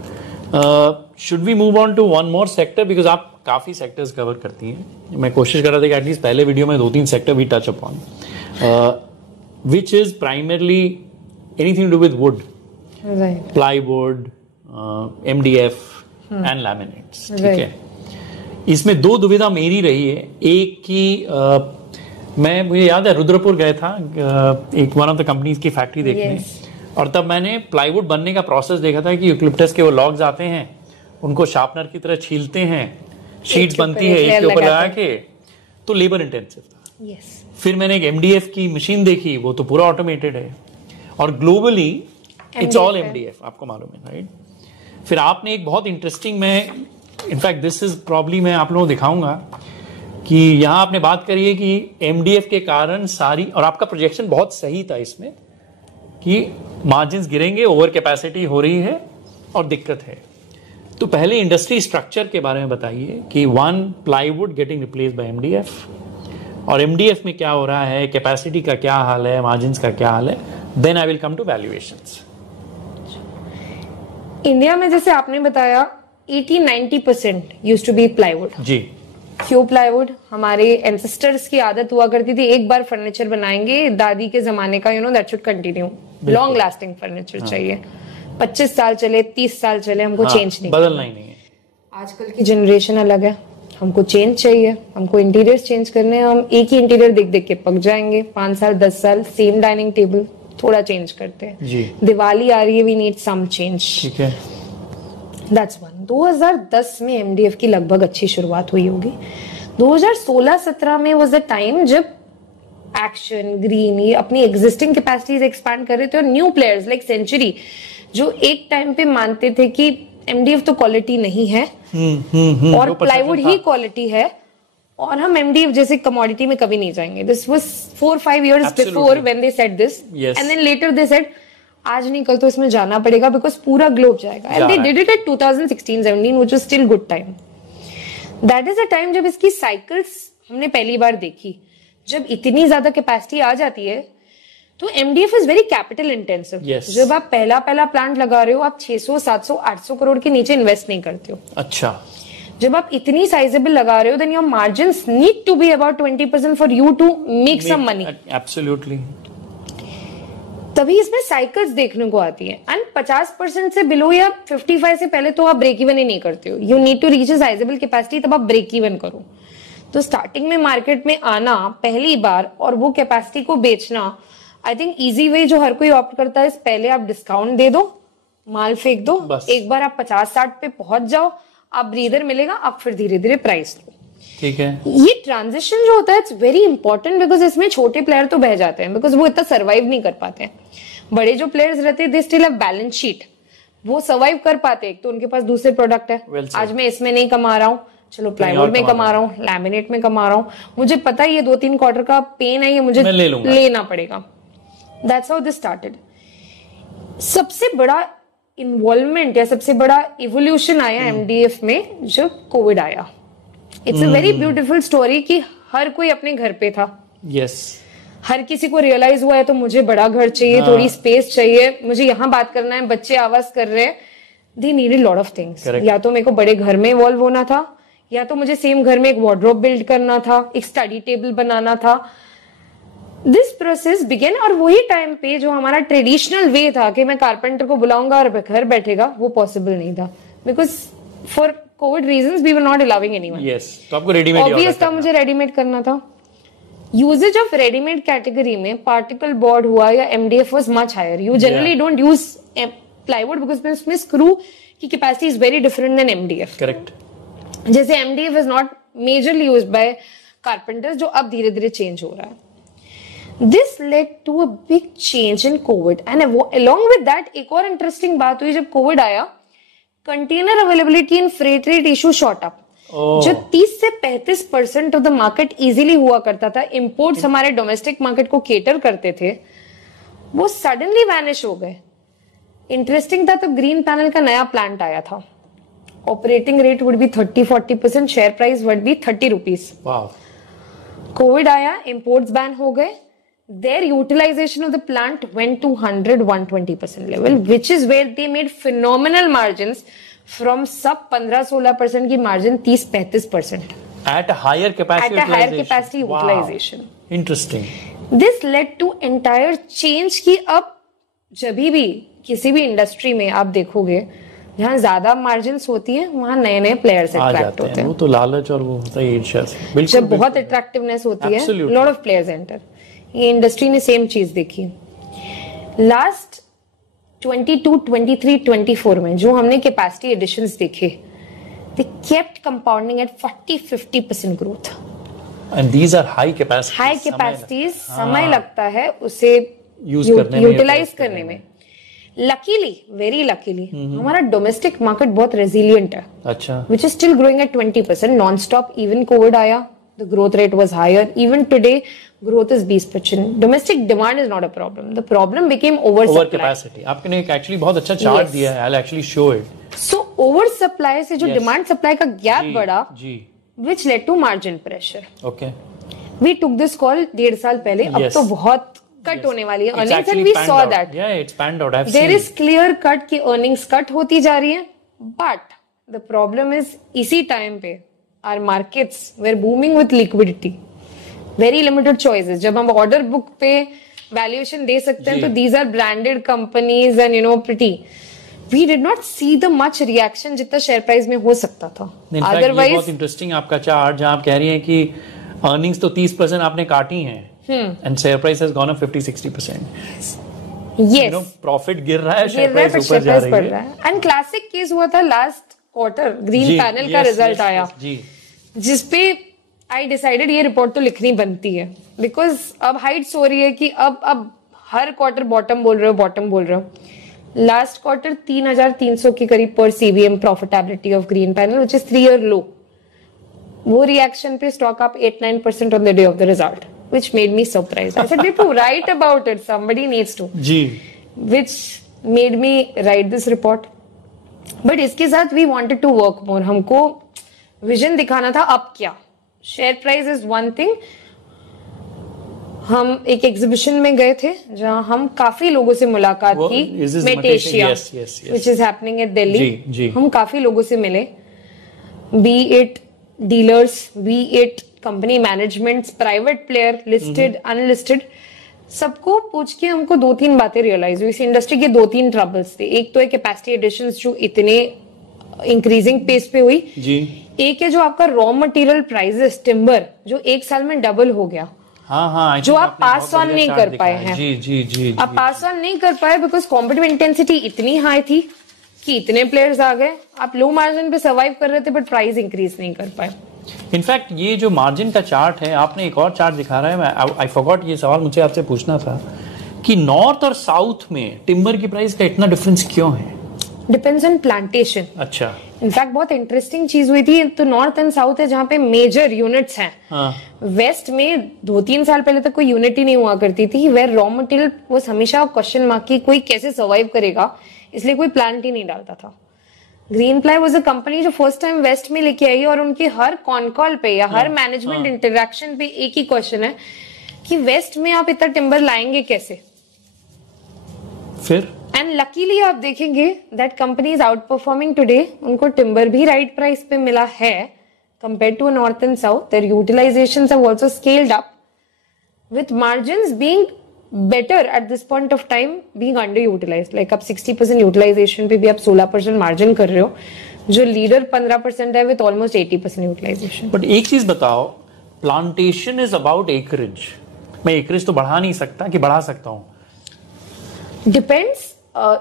Should we move on to one more sector, because आप काफी सेक्टर्स कवर करती हैं। मैं कोशिश कर रहा था कि एटलीस्ट पहले वीडियो में 2-3 सेक्टर भी touch upon, which is primarily anything to do with wood, right? Plywood, MDF and laminates. ठीक है। इसमें 2 दुविधा मेरी रही है। एक की मुझे याद है रुद्रपुर गए था एक वन ऑफ द कंपनीज की फैक्ट्री देखने, और तब मैंने प्लाईवुड बनने का प्रोसेस देखा था कि यूकलिप्टस के वो लॉग्स आते हैं, उनको शार्पनर की तरह छीलते हैं, शीट्स बनती है एक के ऊपर लगा के, तो लेबर इंटेंसिव था। फिर मैंने एक MDF की मशीन देखी, वो तो पूरा ऑटोमेटेड है, और ग्लोबली इट्स ऑल MDF, आपको मालूम है, राइट? फिर आपने एक बहुत इंटरेस्टिंग, मैं इनफैक्ट दिस इज प्रॉब्ली मैं आप लोगों को दिखाऊंगा कि यहाँ आपने बात करी है कि MDF के कारण सारी, और आपका प्रोजेक्शन बहुत सही था इसमें कि मार्जिन्स गिरेंगे, ओवर कैपेसिटी हो रही है और दिक्कत है। तो पहले इंडस्ट्री स्ट्रक्चर के बारे में बताइए कि one plywood getting replace by MDF, और MDF में क्या हो रहा है, कैपेसिटी का क्या हाल है, मार्जिन्स का क्या हाल है, then I will come to valuations. India में जैसे आपने बताया 80-90% यूज्ड टू बी प्लाईवुड। जी। क्यों प्लाईवुड? हमारे एंसेस्टर्स की आदत हुआ करती थी, एक बार फर्नीचर बनाएंगे, दादी के जमाने का, that should continue, long lasting furniture चाहिए, 25 साल चले, 30 साल चले, हमको चेंज नहीं, बदलना ही नहीं है। आजकल की जनरेशन अलग है, हमको चेंज चाहिए, हमको इंटीरियर चेंज करने हैं। हम एक ही इंटीरियर देख देख के पक जाएंगे, 5 साल 10 साल सेम डाइनिंग टेबल, थोड़ा चेंज करते हैं जी। दिवाली आ रही है, वी नीड सम चेंज। ठीक है, दैट्स वन। 2010 में MDF की लगभग अच्छी शुरुआत हुई होगी। 2016-17 में वाज द टाइम जब एक्शन, ग्रीन ये अपनी एग्जिस्टिंग कैपेसिटीज एक्सपैंड कर रहे थे, और न्यू प्लेयर्स लाइक सेंचुरी जो एक टाइम पे मानते थे कि MDF तो क्वालिटी नहीं है और प्लाईवुड ही क्वालिटी है, और हम MDF जैसे कमोडिटी में कभी नहीं जाएंगे। This was 4-5 years before when they said this, and then later they said आज नहीं कल तो इसमें जाना पड़ेगा बिकॉज पूरा ग्लोब जाएगा। And they did it at 2016-17 which was still good time. That is a time जब इसकी साइकिल्स हमने पहली बार देखी, जब इतनी ज्यादा कैपेसिटी आ जाती है तो MDF is very capital intensive. जब आप पहला प्लांट लगा रहे हो आप 600, 700, 800 करोड़ के नीचे इन्वेस्ट नहीं करते हो। अच्छा, जब आप इतनी साइजेबल लगा रहे हो then your margins need to be about 20% for you to make some money. Absolutely. तभी इसमें साइकिल्स देखने को आती है एंड 50% से बिलो या 55 से पहले तो आप ब्रेक इवन ही नहीं करते हो। You need to reach a sizeable capacity, तब आप ब्रेक इवन करो। तो स्टार्टिंग में मार्केट में आना पहली बार और वो कैपेसिटी को बेचना, आई थिंक इजी वे जो हर कोई ऑप्ट करता है, पहले आप डिस्काउंट दे दो, माल फेंक दो, एक बार आप 50-60 पे पहुंच जाओ, आप ब्रीदर मिलेगा, आप फिर धीरे धीरे प्राइस लो। ठीक है। ये ट्रांजिशन जो होता है इट्स वेरी इंपॉर्टेंट बिकॉज इसमें छोटे प्लेयर तो बह जाते हैं बिकॉज वो इतना सर्वाइव नहीं कर पाते हैं। बड़े जो प्लेयर्स रहते हैं they still have balance sheet, वो सर्वाइव कर पाते हैं। तो उनके पास दूसरे प्रोडक्ट है, आज मैं इसमें नहीं कमा रहा हूँ, चलो प्लाईवुड में कमा रहा हूँ, लैमिनेट में कमा रहा हूँ, मुझे पता है ये 2-3 क्वार्टर का पेन है, ये मुझे लेना पड़ेगा। That's how this started. सबसे बड़ा इन्वॉल्वमेंट या सबसे बड़ा इवोल्यूशन आया एमडीएफ में जब कोविड आया। It's a very beautiful story कि हर कोई अपने घर पे था। यस। हर किसी को रियलाइज हुआ है तो मुझे बड़ा घर चाहिए, थोड़ी स्पेस चाहिए, मुझे यहाँ बात करना है, बच्चे आवाज कर रहे हैं। They needed lot of things. या तो मेरे को बड़े घर में इवॉल्व होना था, या तो मुझे सेम घर में एक वार्डरोब बिल्ड करना था, एक स्टडी टेबल बनाना था। This process begin. और वही टाइम पे जो हमारा ट्रेडिशनल वे था कि मैं कारपेंटर को बुलाऊंगा और घर बैठेगा, वो पॉसिबल नहीं था because for covid reasons we were not allowing anyone. Yes, तो आपको रेडीमेड ऑब्वियस था, मुझे रेडीमेड करना था। यूजेज ऑफ रेडीमेड कैटेगरी में पार्टिकल बोर्ड हुआ या MDF was much higher. You generally don't use plywood because इसमें स्क्रू की capacity is very different than MDF. Correct. जैसे MDF is not majorly used by carpenters, जो अब धीरे धीरे चेंज हो रहा है। This led to a big change in COVID and along with that एक और इंटरेस्टिंग बात हुई जब कोविड आया, container availability and freight rate issue shot up. जो 30 से 35% ऑफ द मार्केट इजीली हुआ करता था, इंपोर्ट्स हमारे डोमेस्टिक मार्केट को केटर करते थे, वो सडनली वैनिश हो गए। इंटरेस्टिंग था तब ग्रीन पैनल का नया प्लांट आया था, operating rate would be 30-40%, share price would be 30 rupees. Covid आया, इंपोर्ट्स बैन हो गए, their utilization of the plant went to 100-120% level, which is where they made phenomenal margins from sub 15-16% की margin 30-35% at a higher capacity utilization. Interesting. This led to entire change कि अब जब भी किसी भी industry में आप देखोगे जहाँ ज्यादा मार्जिन्स होती है वहाँ नए नए प्लेयर्स अट्रैक्ट होते हैं। वो तो लालच और वो होता है ईर्ष्या से। जब बहुत अट्रैक्टिवनेस होती है, लॉट ऑफ प्लेयर्स एंटर। ये इंडस्ट्री ने सेम चीज देखी। लास्ट 22, 23, 24 में जो हमने कैपेसिटी एडिशंस देखे, they kept compounding at 40-50% growth. And these are high capacities. High capacities, समय लगता है उसे यूटिलाइज करने में। लकीली, वेरी लकीली, हमारा डोमेस्टिक मार्केट बहुत रेजिलियंट है। अच्छा। Which is still growing at 20% non-stop. Even COVID आया, the growth rate was higher. Even today, growth is 20%. Domestic demand is not a problem. The problem became oversupply. Overcapacity. आपने एक actually बहुत अच्छा chart दिया है. I'll actually show it. So oversupply से जो demand supply का gap बढ़ा, which led to margin pressure. Okay. We took this call 1.5 साल पहले. अब तो बहुत कट होने वाली है earnings and we saw that. Yeah, it's panned out. I've There seen. is clear cut कि earnings cut होती जा रही है. But the problem is इसी time पे our markets were booming with liquidity. Very limited choices. जब हम order book पे valuation दे सकते हैं तो these are branded companies and you know pretty. We did not see the much reaction जितना share price में हो सकता था. Otherwise, बहुत interesting आपका चार्ट जहाँ आप कह रही हैं कि earnings तो 30% आपने काटी हैं and share price has gone up 50-60%. Yes. You know, profit गिर रहा है, share price ऊपर जा रही है. And classic case हुआ था last quarter, green panel का result आया, जिसपे I decided ये रिपोर्ट तो लिखनी बनती है because अब हाइट्स हो रही है कि अब हर क्वार्टर बॉटम बोल रहे हो. लास्ट क्वार्टर 3,300 के करीब पर CVM profitability of green panel which is 3-year low. वो रिएक्शन पे stock up 8-9% on the day of the result, which made me surprised. I said, "Deepu, write about it. Somebody needs to." जी. Which made me write this report. But इसके साथ we wanted to work more. हमको vision दिखाना था अब क्या. Share price is one thing. हम एक एग्जीबिशन में गए थे जहां हम काफी लोगों से मुलाकात की, मेटेशिया which is happening at Delhi. हम काफी लोगों से मिले, be it dealers, be it company managements, private player, listed, unlisted, सबको पूछ के हमको 2-3 बातें रियलाइज हुई। इस इंडस्ट्री के 2-3 ट्रबल्स थे। एक तो है कैपेसिटी एडिशंस जो इतने इंक्रीजिंग पेस पे हुई जी। एक है जो आपका रॉ मटेरियल प्राइसेस टिम्बर जो 1 साल में डबल हो गया। हाँ, जो आप पास ऑन नहीं कर पाए हैं। जी, आप पास ऑन नहीं कर पाए बिकॉज कॉम्पिटिटिव इंटेंसिटी इतनी हाई थी कि इतने प्लेयर्स आ गए, आप लो मार्जिन पे सर्वाइव कर रहे थे बट प्राइस इंक्रीज नहीं कर पाए। इनफैक्ट ये जो मार्जिन का चार्ट है, आपने एक और चार्ट दिखा रहा है, आई फॉरगॉट, ये सवाल मुझे आपसे पूछना था कि नॉर्थ और साउथ में टिम्बर की प्राइस का इतना डिफरेंस क्यों है? Depends on plantation. अच्छा, इनफैक्ट बहुत इंटरेस्टिंग चीज हुई थी। तो नॉर्थ एंड साउथ है जहाँ पे मेजर यूनिट्स हैं। वेस्ट में 2-3 साल पहले तक कोई यूनिट ही नहीं हुआ करती थी, वेयर रॉ मटेरियल वो हमेशा क्वेश्चन मार्क की कोई कैसे सर्वाइव करेगा, इसलिए कोई प्लांट ही नहीं डालता था। Green ply was a company जो फर्स्ट टाइम वेस्ट में लेके आई और उनकी हर कॉन कॉल पे या हर मैनेजमेंट इंटरेक्शन पे एक ही क्वेश्चन है कि वेस्ट में आप इतना टिम्बर लाएंगे कैसे। फिर एंड लकीली आप देखेंगे that company is outperforming today. उनको टिम्बर भी राइट प्राइस पे मिला है compare to north and south. Their utilisations have also scaled up with margins being better at this point of time being underutilized. Like आप 60% utilisation पे भी आप 16% margin कर रहे हो, जो लीडर 15% है with almost 80% यूटिलाइजेशन। बट एक चीज बताओ, प्लांटेशन इज अबाउट एकरेज। मैं एकरेज तो बढ़ा नहीं सकता कि बढ़ा सकता हूँ? डिपेंड्स।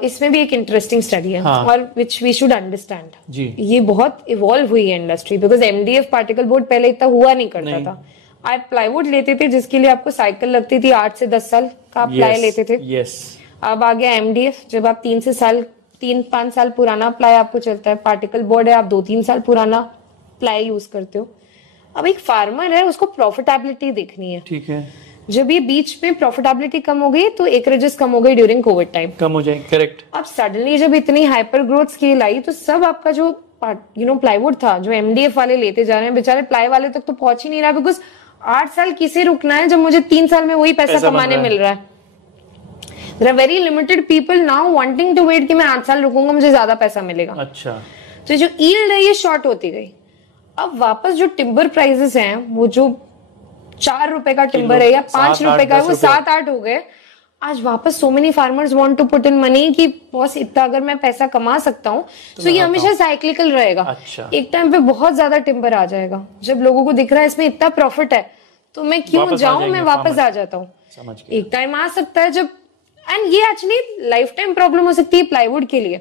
इसमें भी एक इंटरेस्टिंग स्टडी है और विच वी शुड अंडरस्टैंड जी। ये बहुत इवॉल्व हुई है industry because MDF particle board पहले इतना हुआ नहीं करता था। आप प्लाईवुड लेते थे जिसके लिए आपको साइकिल लगती थी 8 से 10 साल का आप प्लाई लेते थे। अब आ गया एमडीएफ, जब आप 3-5 साल पुराना प्लाई आपको चलता है। पार्टिकल बोर्ड है, आप 2-3 साल पुराना प्लाई यूज करते हो। अब एक फार्मर है, उसको प्रॉफिटेबिलिटी देखनी है। ठीक है, जब ये बीच में प्रॉफिटेबिलिटी कम हो गई तो एकरेजेस कम हो गई ड्यूरिंग कोविड टाइम, कम हो जाए। करेक्ट। अब सडनली जब इतनी हाइपर ग्रोथ स्केल आई तो सब आपका जो प्लाईवुड था जो एमडीएफ वाले लेते जा रहे हैं, बेचारे प्लाई वाले तक तो पहुंच ही नहीं रहा बिकॉज 8 साल किसे रुकना है जब मुझे 3 साल में वही पैसा कमाने मिल रहा है। There are very limited people now wanting to wait कि मैं 8 साल रुकूंगा मुझे ज्यादा पैसा मिलेगा। अच्छा, तो जो यील्ड है ये शॉर्ट होती गई। अब वापस जो टिम्बर प्राइसेस हैं वो जो 4 रुपए का टिम्बर है या 5 रुपए का है वो 7-8 हो गए। आज वापस so many farmers want to put in money कि बॉस इतना अगर मैं पैसा कमा सकता हूँ तो ये हमेशा साइक्लिकल रहेगा। अच्छा। एक टाइम पे बहुत ज्यादा टिम्बर आ जाएगा जब लोगों को दिख रहा है इसमें इतना प्रॉफिट है तो मैं क्यों जाऊं, मैं वापस आ जाता हूँ। एक टाइम आ सकता है जब, एंड ये एक्चुअली लाइफ टाइम प्रॉब्लम हो सकती है प्लाईवुड के लिए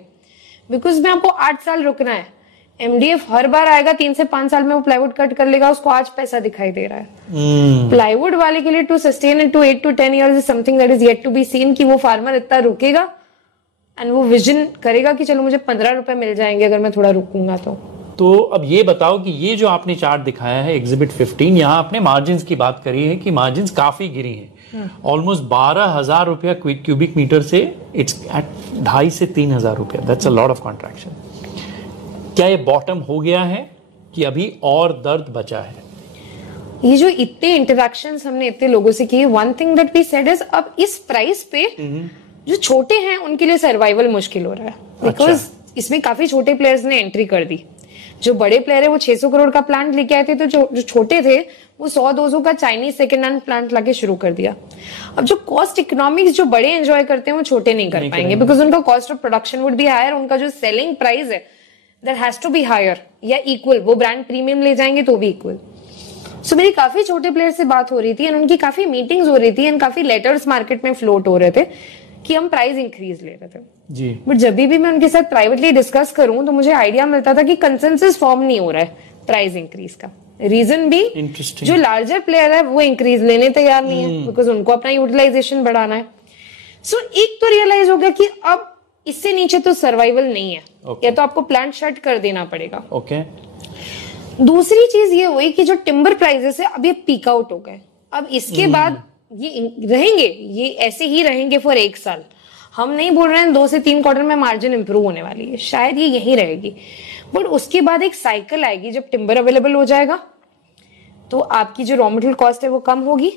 बिकॉज में आपको 8 साल रुकना है। एमडीएफ हर बार आएगा 3 से 5 साल में वो प्लाईवुड कट कर लेगा, उसको आज पैसा दिखाई दे रहा है। प्लाईवुड वाले के लिए to sustain it to 8 to 10 years is something that is yet to be seen कि वो फार्मर इतना रुकेगा एंड वो विजन करेगा कि चलो मुझे 15 रुपए मिल जाएंगे अगर मैं थोड़ा रुकूंगा तो अब ये बताओ कि ये जो आपने चार्ट दिखाया है एग्जिबिट 15, यहाँ आपने मार्जिन की बात करी है कि मार्जिन काफी गिरी है, ऑलमोस्ट 12,000 रुपया क्यूबिक मीटर से इट्स एट 2,500 से 3,000 रुपया। That's a lot of contraction. क्या ये बॉटम हो गया है कि अभी और दर्द बचा है? ये जो इतने इंटरैक्शंस हमने इतने लोगों से किए, one thing that we said is अब इस प्राइस पे जो छोटे हैं उनके लिए सर्वाइवल मुश्किल हो रहा है बिकॉज इसमें काफी छोटे प्लेयर्स ने एंट्री कर दी। जो बड़े प्लेयर है वो 600 करोड़ का प्लांट लेके आए थे तो जो छोटे थे वो 100-200 का चाइनीज सेकेंड हैंड प्लांट लाके शुरू कर दिया। अब जो कॉस्ट इकोनॉमिक्स जो बड़े एंजॉय करते हैं वो छोटे नहीं कर पाएंगे बिकॉज उनका cost of production would be higher, उनका जो सेलिंग प्राइस है that has to be higher या इक्वल, वो ब्रांड प्रीमियम ले जाएंगे तो भी इक्वल। सो मेरी काफी छोटे प्लेयर से बात हो रही थी एंड उनकी काफी मीटिंग्स हो रही थी एंड काफी लेटर्स मार्केट में फ्लोट हो रहे थे कि हम प्राइस इंक्रीज ले रहे थे जी। बट जब भी मैं उनके साथ प्राइवेटली डिस्कस करूं तो मुझे आइडिया मिलता था कि कंसेंसस फॉर्म नहीं हो रहा है प्राइस इंक्रीज का। रीजन भी जो लार्जर प्लेयर है वो इंक्रीज लेने तैयार नहीं है बिकॉज उनको अपना यूटिलाइजेशन बढ़ाना है। सो एक तो रियलाइज हो गया कि अब इससे नीचे तो सर्वाइवल नहीं है, या तो आपको प्लांट शट कर देना पड़ेगा। दूसरी चीज ये हुई कि जो टिम्बर प्राइसेस है अब ये पीक आउट हो गए। अब इसके बाद ये रहेंगे, ये ऐसे ही रहेंगे फॉर 1 साल। हम नहीं बोल रहे हैं 2 से 3 क्वार्टर में मार्जिन इंप्रूव होने वाली है, शायद ये यही रहेगी। बट उसके बाद एक साइकिल आएगी जब टिम्बर अवेलेबल हो जाएगा तो आपकी जो रॉ मटेरियल कॉस्ट है वो कम होगी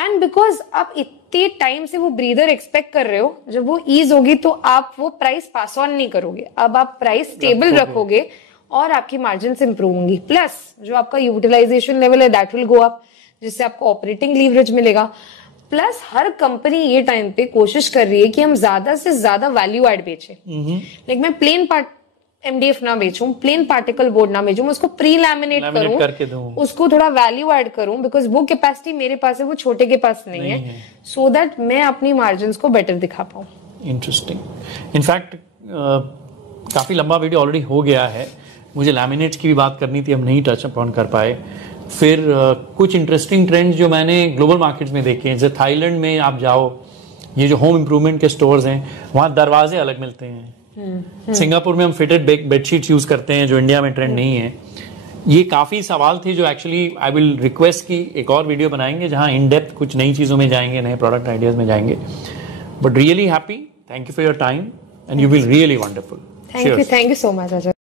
एंड बिकॉज आप इतने टाइम से वो ब्रीदर एक्सपेक्ट कर रहे हो, जब वो ईज होगी तो आप वो प्राइस पास ऑन नहीं करोगे, अब आप प्राइस स्टेबल रखोगे और आपकी मार्जिन इंप्रूव होंगी। प्लस जो आपका यूटिलाइजेशन लेवल है दैट विल गो अप, जिससे आपको ऑपरेटिंग लीवरेज मिलेगा। प्लस हर कंपनी ये टाइम पे कोशिश कर रही है कि हम ज्यादा से ज्यादा वैल्यू एड बेचें। लाइक मैं प्लेन MDF ना बेचूं, प्लेन पार्टिकल बोर्ड ना बेचूं, मैं उसको प्री लैमिनेट करूं, उसको थोड़ा वैल्यू ऐड करूं, बिकॉज वो कैपेसिटी मेरे पास है, वो छोटे के पास नहीं है, सो दैट मैं अपनी मार्जिन को बेटर दिखा पाऊं। इंटरेस्टिंग। इनफैक्ट काफी लंबा वीडियो ऑलरेडी हो गया है, मुझे लैमिनेट्स की भी बात करनी थी, हम नहीं टच अपॉन कर पाए। फिर कुछ इंटरेस्टिंग ट्रेंड्स जो मैंने ग्लोबल मार्केट्स में देखे हैं, जैसे थाईलैंड में आप जाओ, ये जो होम इंप्रूवमेंट के स्टोर्स हैं वहां दरवाजे अलग मिलते हैं। सिंगापुर में हम फिटेड बेडशीट्स यूज करते हैं जो इंडिया में ट्रेंड नहीं है। ये काफी सवाल थे जो एक्चुअली आई विल रिक्वेस्ट कि एक और वीडियो बनाएंगे जहां इन डेप्थ कुछ नई चीजों में जाएंगे, नए प्रोडक्ट आइडियाज में जाएंगे। But really happy, thank you for your time and you will really wonderful. Thank you so much Ajay.